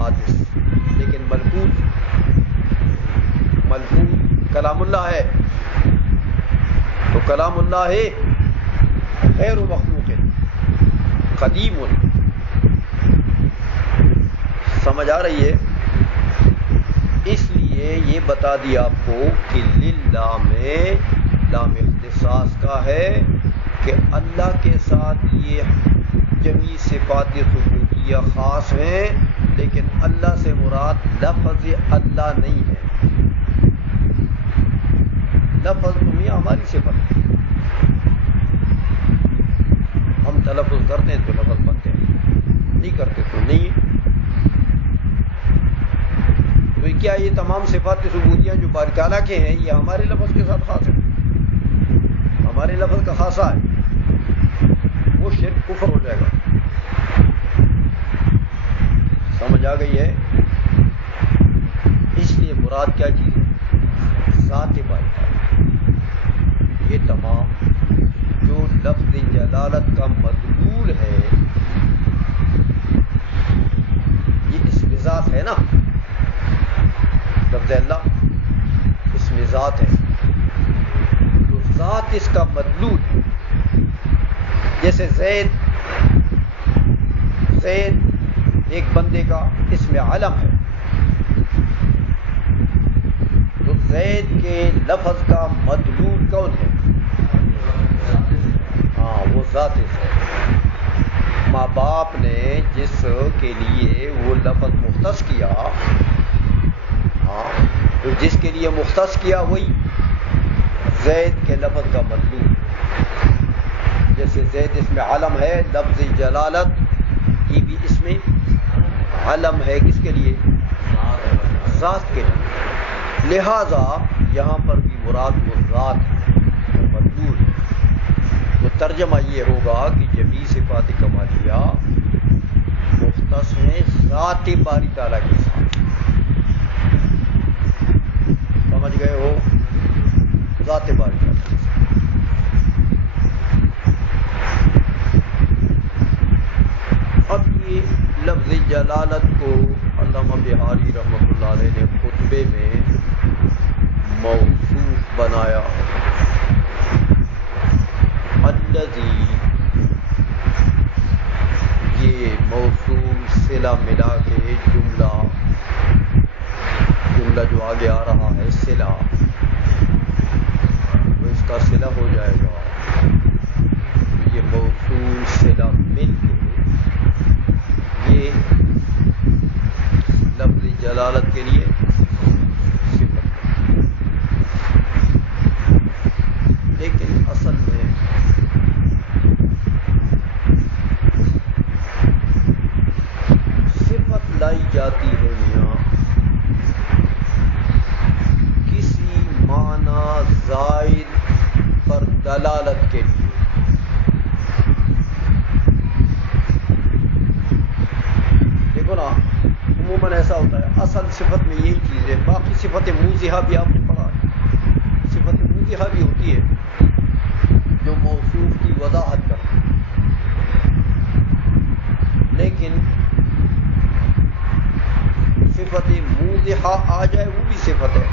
حادث، لیکن ملفوظ کلام اللہ ہے، تو کلام اللہ ہے غیر مخلوق، قدیم، سمجھ آ رہی ہے؟ اس لیے یہ بتا دیا آپ کو کہ للہ میں لام اختصاص کا ہے کہ اللہ کے ساتھ یہ جمیع صفات ثبوتیہ خاص ہیں، لیکن اللہ سے مراد لفظ اللہ نہیں ہے، لفظ تمہیں ہماری صفت ہے، ہم تلفظ کرتے ہیں تو لفظ بنتے ہیں، نہیں کرتے تو نہیں۔ تو کیا یہ تمام صفات ثبوتیہ جو باری تعالیٰ کے ہیں یہ ہمارے لفظ کے ساتھ خاص ہے؟ ہمارے لفظ کا خاصہ ہے، وہ شرک کفر ہو جائے گا۔ آ گئی ہے، اس لیے مراد کیا چیز ہے؟ ذات باری تعالیٰ۔ یہ تمام جو لفظ جلالت کا مدلول ہے، یہ اسم ذات ہے نا، لفظ اللہ اسم ذات ہے، تو ذات اس کا مدلول ہے۔ جیسے زید ایک بندے کا اسم علم ہے، تو زید کے لفظ کا مدلول کون ہے؟ ہاں، وہ ذات ہے۔ ماں باپ نے جس کے لیے وہ لفظ مختص کیا، ہاں، تو جس کے لیے مختص کیا وہی زید کے لفظ کا مدلول۔ جیسے زید اسم علم ہے، لفظ جلالت یہ بھی اسم علم ہے، کس کے لیے؟ ذات کے لیے۔ لہذا یہاں پر بھی مراد وہ ذات ہے، مدلول ہے۔ تو ترجمہ یہ ہوگا کہ جمیع صفات کمالیہ مختص ہیں ذات باری تعالیٰ کے ساتھ۔ سمجھ گئے ہو؟ ذات باری تعالیٰ کے ساتھ۔ اب یہ لفظ جلالت کو علامہ بہاری رحمۃ اللہ علیہ نے خطبے میں موصوف بنایا، الذی، یہ موصول صلہ ملا کے جملہ جو آگے آ رہا ہے صلہ، وہ اس کا صلہ ہو جائے گا۔ یہ موصول صلہ مل کے یہ لفظ جلالت کے لیے صفت، لیکن اصل میں صفت لائی جاتی ہے میاں کسی معنی زائد پر دلالت کے لیے۔ دیکھو نا، عموماً ایسا ہوتا ہے، اصل صفت میں یہی چیز ہے، باقی صفت موضحہ بھی آپ نے پڑھا ہے، صفت موضحہ بھی ہوتی ہے جو موصوف کی وضاحت کرتی ہے، لیکن صفت موضحہ آ جائے وہ بھی صفت ہے،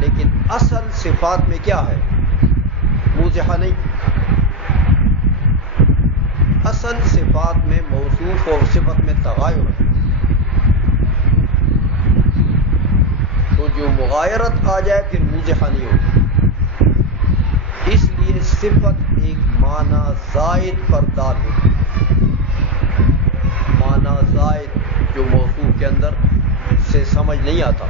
لیکن اصل صفات میں کیا ہے؟ موضحہ نہیں۔ اصل صفات میں موصوف اور صفت میں تغایر ہے، تو جو مغایرت آ جائے پھر موضحہ نہیں ہوتی، اس لیے صفت ایک معنی زائد پر دال ہوتی ہے۔ معنی زائد جو موصوف کے اندر سے سمجھ نہیں آتا،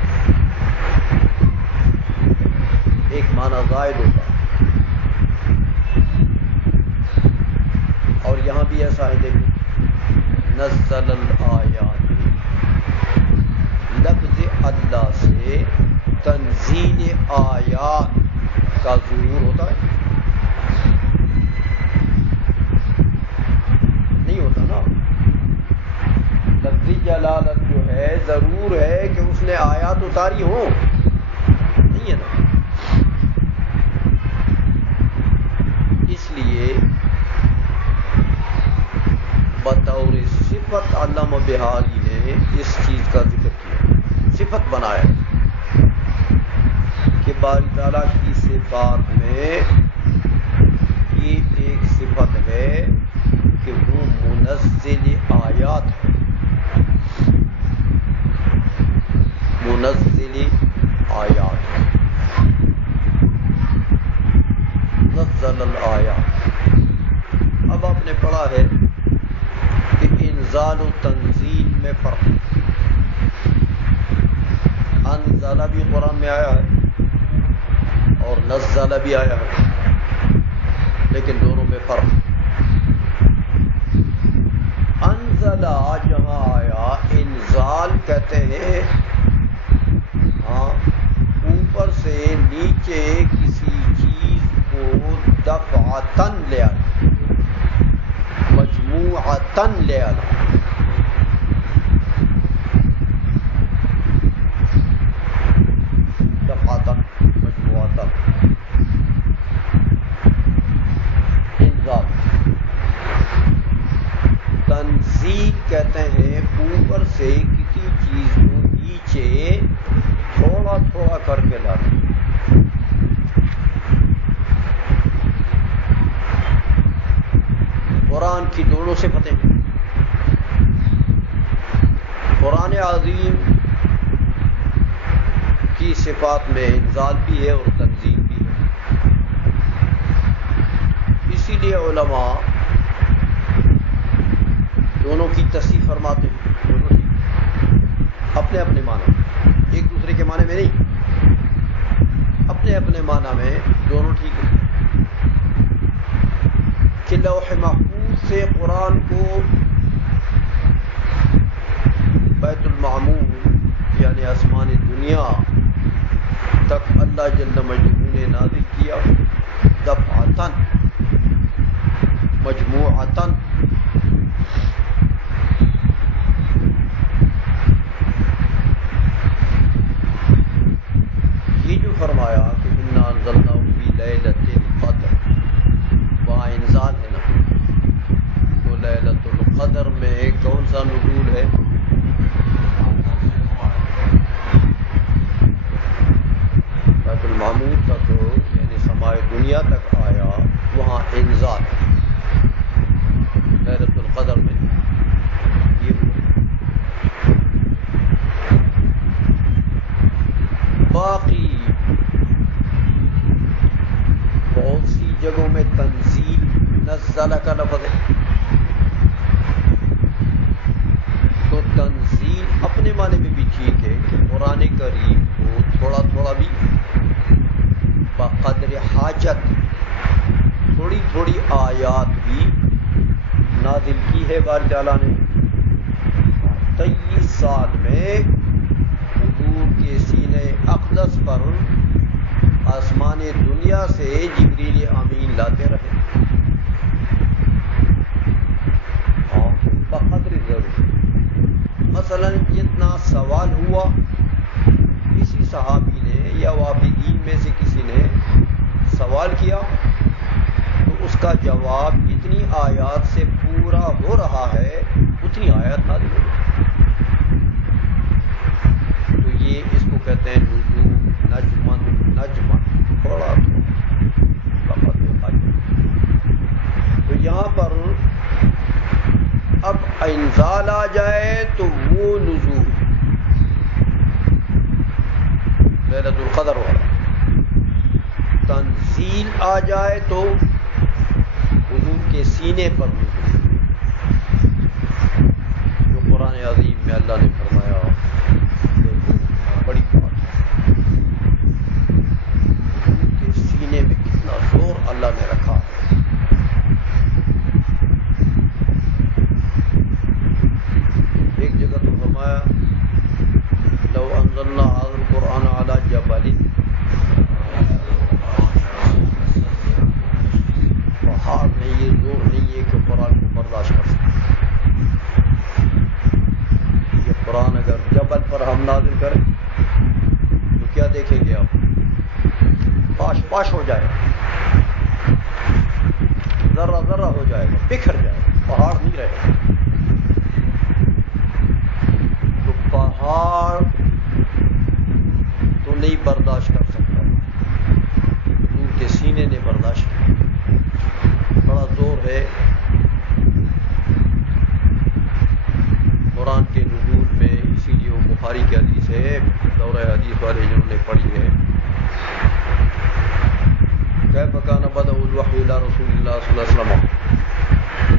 ایک معنی زائد ہوتا، اور یہاں بھی ایسا ہے، دیکھیں نزل الآیات، لفظ اللہ سے تنزیل آیات کا ظہور ہوتا ہے، نہیں ہوتا نا۔ لفظ جلالت جو ہے ضرور ہے کہ اس نے آیات اتاری ہوں، نہیں ہے نا۔ اس لیے بطور صفت علامہ بہاری نے اس چیز کا ذکر کیا، صفت بنایا کہ باری تعالیٰ کی صفات میں یہ ایک صفت ہے کہ وہ منزل آیات ہے، منزل آیات ہے، نزل الآیات۔ اب آپ نے پڑھا ہے کہ انزال و تنزیل میں فرق، انزل بھی قرآن میں آیا ہے اور نزل بھی آیا ہے، لیکن دونوں میں فرق۔ انزل جہاں آیا، انزال کہتے ہیں ہاں اوپر سے نیچے کسی چیز کو دفعتن لے آنا، مجموعتن لے آنا، قرآن کی دونوں صفتیں ہیں. قرآن عظیم کی صفات میں انزال بھی ہے اور تنزیل بھی ہے. اسی لیے علماء دونوں کی تصحیح فرماتے ہیں. دونوں کی اپنے اپنے معنی، ایک دوسرے کے معنی میں نہیں، اپنے اپنے معنی میں دونوں ٹھیک ہیں. کہ لوح محفوظ سے قرآن کو بیت المعمور یعنی آسمان دنیا تک اللہ جل مجدہ نے نازل کیا، دفعتاً مجموعتاً. یہ جو فرمایا کہ انا انزلناہ فی لیلۃ القدر، وہاں انزال ہے نا، تو لیلۃ القدر میں کون سا نزول ہے؟ بیت المعمور تک یعنی سمائے دنیا تک آیا، وہاں انزال ہے. لیلۃ القدر میں یہ باقی بہت سی جگہوں میں تنزیل نزل کا لفظ ہے. تو تنزیل اپنے معنی میں بھی ٹھیک ہے کہ قرآن کریم کو تھوڑا تھوڑا بھی بقدر حاجت تھوڑی تھوڑی آیات بھی نازل کی ہے بار تعالیٰ نے. 23 سال میں حضور کے سینہ اقدس پر آسمان دنیا سے جبریل امین لاتے رہے. اور بقدر ضرور مثلا جتنا سوال ہوا کسی صحابی نے یا وافدین میں سے کسی نے سوال کیا تو اس کا جواب جتنی آیات سے پورا ہو رہا ہے اتنی آیات نازل ہو. تو یہ اس کو کہتے ہیں نزول نجمن نجمن، تھوڑا تھوڑا. تو یہاں پر اب انزال آ جائے تو وہ نزول لیلۃ القدر والا، تنزیل آ جائے تو حضور کے سینے پر نزول. جو قرآن عظیم میں اللہ نے فرمایا بڑی بات ہے. حضور کے سینے میں کتنا زور اللہ نے رکھا ہے. ایک جگہ تو فرمایا لو انزلنا هذا القرآن على جبل، پہاڑ نہیں، یہ زور نہیں ہے کہ قرآن کو برداشت کر سکے. یہ قرآن اگر جبل پر ہم نازل کریں تو کیا دیکھیں گے آپ؟ پاش پاش ہو جائے گا، ذرہ ذرہ ہو جائے گا، بکھر جائے گا، پہاڑ نہیں رہے گا. تو پہاڑ تو نہیں برداشت کر سکتا، حضور کے سینے نے برداشت کیا. بڑا زور ہے قرآن کے نزول میں. اسی لیے وہ بخاری کی حدیث ہے، دورہ حدیث والے جنہوں نے پڑھی ہے، کیف کان بدء الوحی الی رسول اللہ صلی اللہ علیہ وسلم،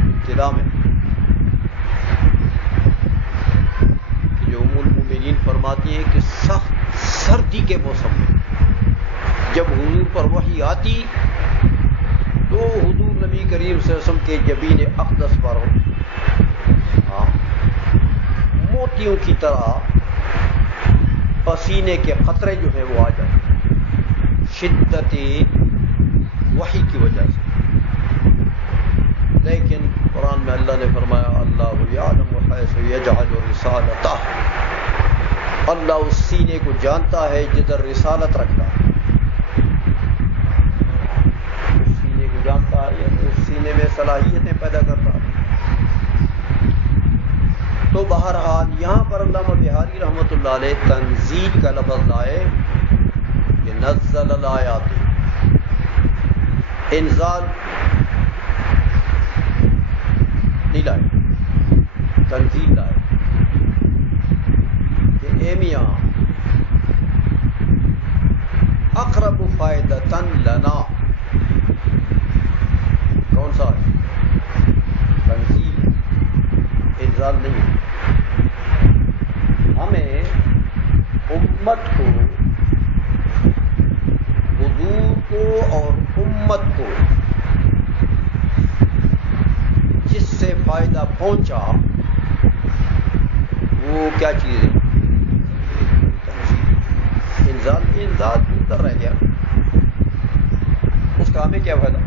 ابتدا میں کہ جو ام المؤمنین فرماتی ہیں کہ سخت سردی کے موسم میں جب حضور پر وحی آتی تو حضور نبی کریم صلی اللہ علیہ وسلم کے جبین اقدس پر موتیوں کی طرح پسینے کے قطرے جو ہیں وہ آ جاتے شدت وحی کی وجہ سے. لیکن قرآن میں اللہ نے فرمایا اللہ یعلم حیث یجعل رسالتہ، اللہ اس سینے کو جانتا ہے جدھر رسالت رکھتا ہے. اس سینے کو جانتا ہے یا اس سینے میں صلاحیتیں پیدا کرتا ہے. تو بہرحال یہاں پر علامہ بہاری رحمۃ اللہ علیہ تنزیل کا لفظ لائے کہ نزل الآیات، انزال نہیں لائے، تنزیل لائے کہ اے میاں اقرب فائدتن لنا، کون سا ہے؟ تنزیل، انزال نہیں۔ ہمیں امت کو، حضور کو اور امت کو جس سے فائدہ پہنچا وہ کیا چیز ہے؟ انزال ادھر رہ گیا، اس کا ہمیں کیا فائدہ؟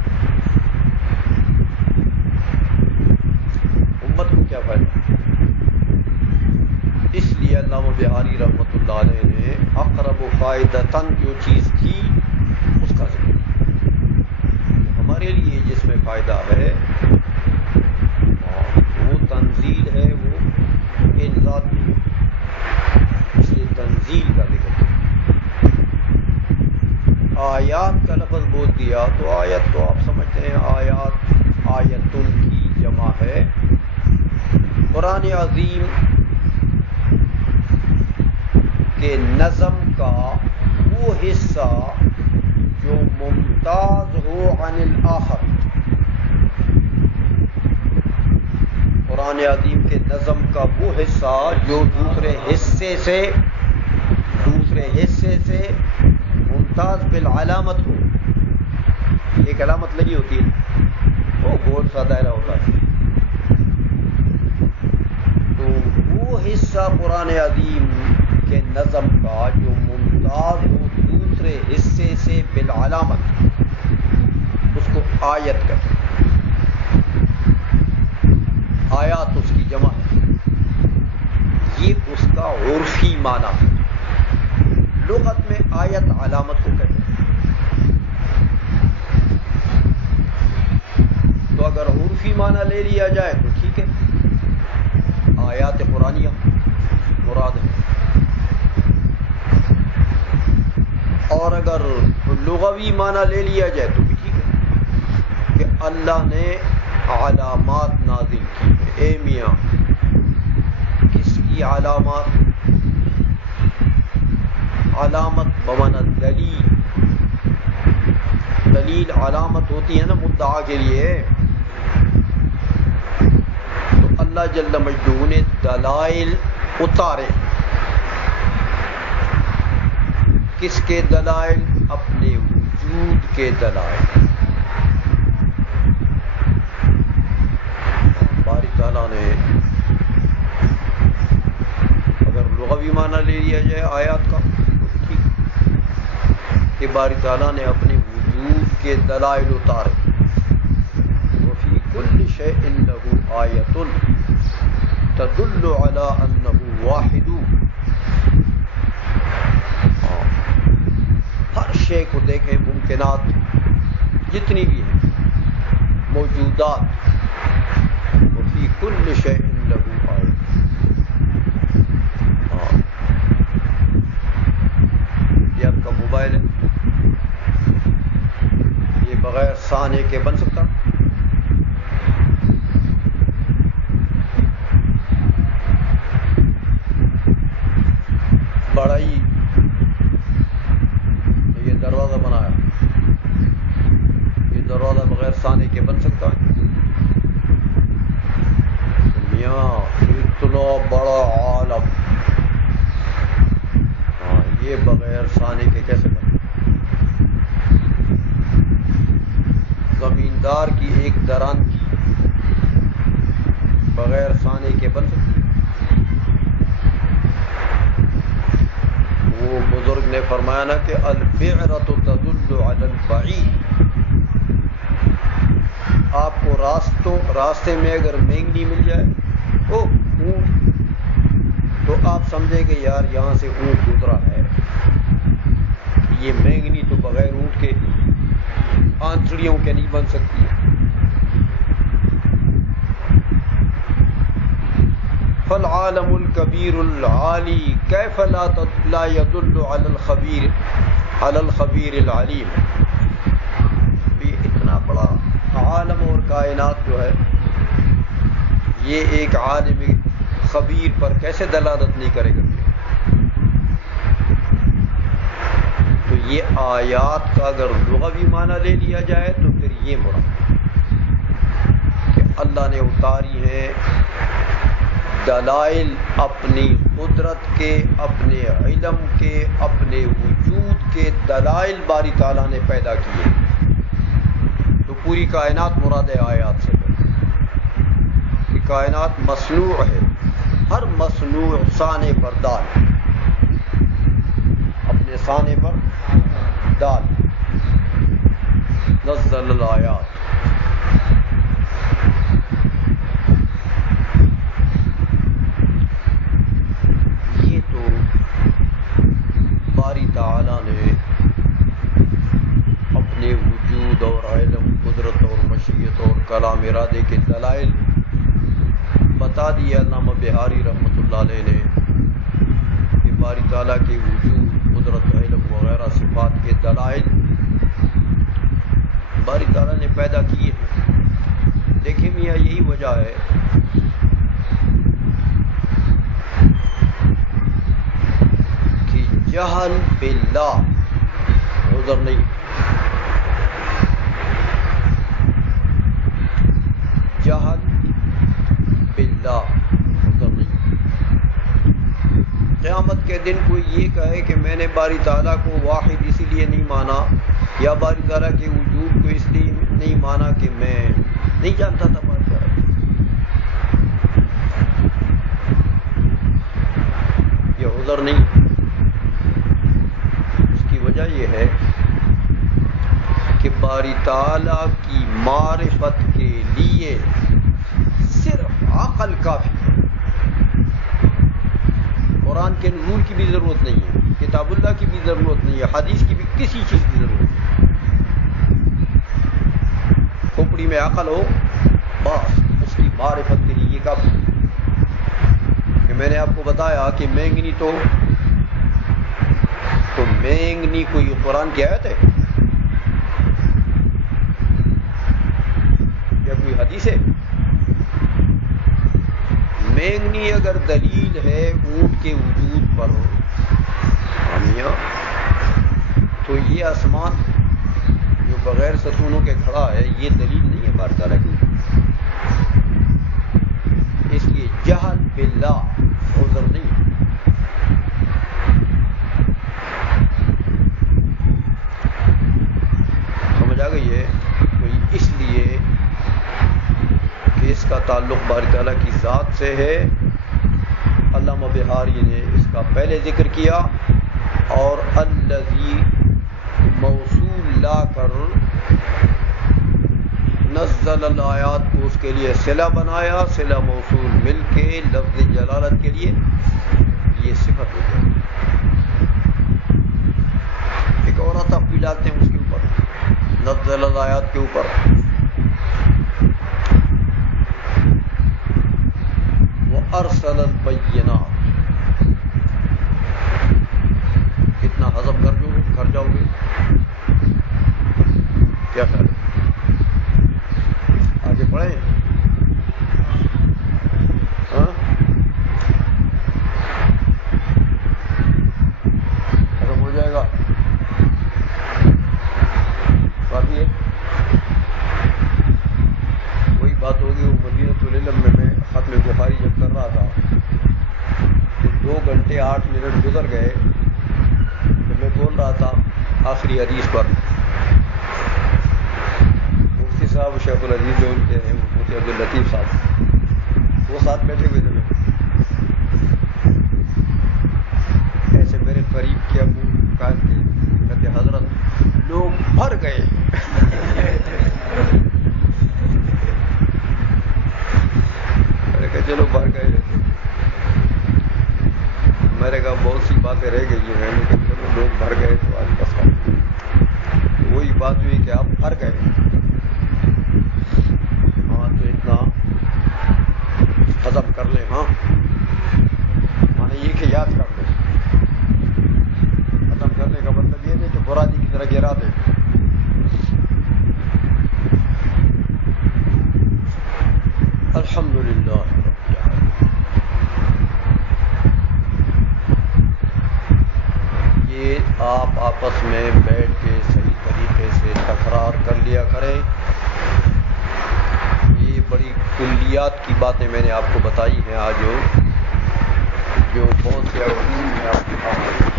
امت کو کیا فائدہ؟ اس لیے علامہ بہاری رحمۃ اللہ علیہ نے اقرب فائدتن جو چیز تھی اس کا ذکر، ہمارے لیے جس میں فائدہ ہے وہ تنزیل ہے، وہ انزال نہیں، اس لیے تنزیل کا ذکر۔ آیات کا لفظ بول دیا تو آیت تو آپ سمجھتے ہیں، آیات آیتن کی جمع ہے۔ قرآن عظیم کے نظم کا وہ حصہ جو ممتاز ہو عن الآخر، قرآن عظیم کے نظم کا وہ حصہ جو دوسرے حصے سے ممتاز بالعلامت ہو، ایک علامت لگی ہوتی ہے، وہ گول سا دائرہ ہوتا ہے، تو وہ حصہ قرآن عظیم کے نظم کا جو ممتاز ہو دوسرے حصے سے بالعلامت، اس کو آیت کہتے ہیں۔ آیات اس کی جمع ہے، یہ اس کا عرفی معنی ہے۔ لغت میں آیت علامت کو کہتے ہیں، تو اگر عرفی معنی لے لیا جائے تو ٹھیک ہے، آیات قرآنیہ مراد ہے، اور اگر لغوی معنی لے لیا جائے تو بھی ٹھیک ہے کہ اللہ نے علامات نازل کی ہے۔ اے میاں کس کی علامات؟ علامت بمعنی دلیل، دلیل علامت ہوتی ہے نا مدعا کے لیے، تو اللہ جل مجدہ نے دلائل اتارے۔ کس کے دلائل؟ اپنے وجود کے دلائل۔ باری تعالیٰ نے اگر لغوی معنی لے لیا جائے آیات کا تو ٹھیک کہ باری تعالیٰ نے اپنے وجود کے دلائل اتارے۔ وفی کل شیء لہ آیۃ تدل علی انہ واحد، ہر شے کو دیکھیں، ممکنات جتنی بھی ہیں، موجودات، وفی کل شیء لہ آیۃ۔ یہ آپ کا موبائل ہے، یہ بغیر سانے کے بن سکتا؟ بڑا ہی یہ دروازہ بنایا، یہ دروازہ بغیر سانے کے بن سکتا ہے؟ میاں اتنا بڑا عالم، یہ بغیر سانے کے کیسے بنے؟ زمیندار کی ایک دران کی بغیر سانے کے بن سکتی؟ وہ بزرگ نے فرمایا نا کہ البعرۃ تدل علی البعید، آپ کو راستے میں اگر مینگنی مل جائے، او اونٹ، تو آپ سمجھے کہ یار یہاں سے اونٹ گزرا ہے، یہ مینگنی تو بغیر اونٹ کے آنچڑیوں کے نہیں بن سکتی ہے۔ فالعالم الکبیر العالی کیف لا يدل علی الخبیر العلیم، یہ اتنا بڑا عالم اور کائنات جو ہے یہ ایک عالم خبیر پر کیسے دلالت نہیں کرے گا؟ تو یہ آیات کا اگر لغوی معنی لے لیا جائے تو پھر یہ مراد کہ اللہ نے اتاری ہیں دلائل اپنی قدرت کے، اپنے علم کے، اپنے وجود کے دلائل باری تعالیٰ نے پیدا کیے. تو پوری کائنات مراد ہے آیات سے کہ کائنات مصنوع ہے، ہر مصنوع صانع پر دال، اپنے صانع پر دال. نزل الآیات، یہ تو باری تعالیٰ نے اپنے وجود اور علم، قدرت اور مشیت اور کلام ارادے کے دلائل بتا دیے علامہ بہاری رحمۃ اللہ علیہ نے کہ باری تعالیٰ کے وجود، قدرت، علم وغیرہ صفات کے دلائل باری تعالیٰ نے پیدا کیے ہیں. دیکھیں میاں یہی وجہ ہے کہ جہل باللہ عذر نہیں، جہل باللہ عذر نہیں. قیامت کے دن کوئی یہ کہے کہ میں نے باری تعالیٰ کو واحد اسی لیے نہیں مانا، یا باری تعالیٰ کے وجود کو اس لیے نہیں مانا کہ میں نہیں جانتا تھا باری تعالیٰ، یہ عذر نہیں. اس کی وجہ یہ ہے کہ باری تعالیٰ کی معرفت کے لیے صرف عقل کافی ہے. قرآن کے نزول کی بھی ضرورت نہیں ہے، کتاب اللہ کی بھی ضرورت نہیں ہے، حدیث کی بھی کسی چیز کی ضرورت نہیں. کھوپڑی میں عقل ہو بس اس کی معرفت کے لیے یہ کافی ہے. کہ میں نے آپ کو بتایا کہ مینگنی تو مینگنی کوئی قرآن کی آیت ہے یا کوئی حدیث ہے؟ مینگنی اگر دلیل ہے اونٹ کے وجود پر میاں، تو یہ آسمان جو بغیر ستونوں کے کھڑا ہے یہ دلیل نہیں ہے باری تعالیٰ کی. اس لیے جہل باللہ عذر نہیں. سمجھ آ گئی ہے؟ تو اس لیے کہ اس کا تعلق باری تعالیٰ کی ذات سے ہے. علامہ بہاری نے اس کا پہلے ذکر کیا، اور الذی موصول لا کر نزل الآیات کو اس کے لیے صلہ بنایا، صلہ موصول مل کے لفظ جلالت کے لیے یہ صفت ہو گئی. ایک اور عطف بھی ڈالتے ہیں اس کے اوپر، نزل الآیات کے اوپر. وَأَرْسَلَ الْبَيِّنَاتِ، کتنا حذف کر جاؤ گے؟ کیا خیال ہے؟ آگے پڑھیں؟ ہاں ختم ہو جائے گا، کافی ہے. وہی بات ہوگی وہ مدینۃ العلم میں ختم بخاری جب کر رہا تھا تو 2 گھنٹے 8 منٹ گزر گئے تو میں بول رہا تھا آخری حدیث پر. مفتی صاحب شیخ العزیز جو ان کے ہیں مفتی عبداللطیف صاحب، وہ ساتھ بیٹھے ہوئے تھے. ایسے میرے قریب کے ابو کہتے حضرت لوگ بھر گئے. میں نے کہا چلو بھر گئے. میں نے کہا بہت سی باتیں رہ گئی ہیں. میں نے کہا چلو لوگ بھر گئے تو آج بس وہی بات ہوئی کہ آپ بھر گئے. ہاں تو اتنا ہضم کر لیں. ہاں مانے یہ کہ یاد کر لیں. ختم کرنے کا مطلب یہ نہیں کہ برادی کی طرح گرا دیں. الحمدللہ رب العالمین۔ یہ آپ آپس میں بیٹھ کے صحیح طریقے سے تکرار کر لیا کریں۔ یہ بڑی کلیات کی باتیں میں نے آپ کو بتائی ہیں آج جو بہت سے عوام میں آپ کے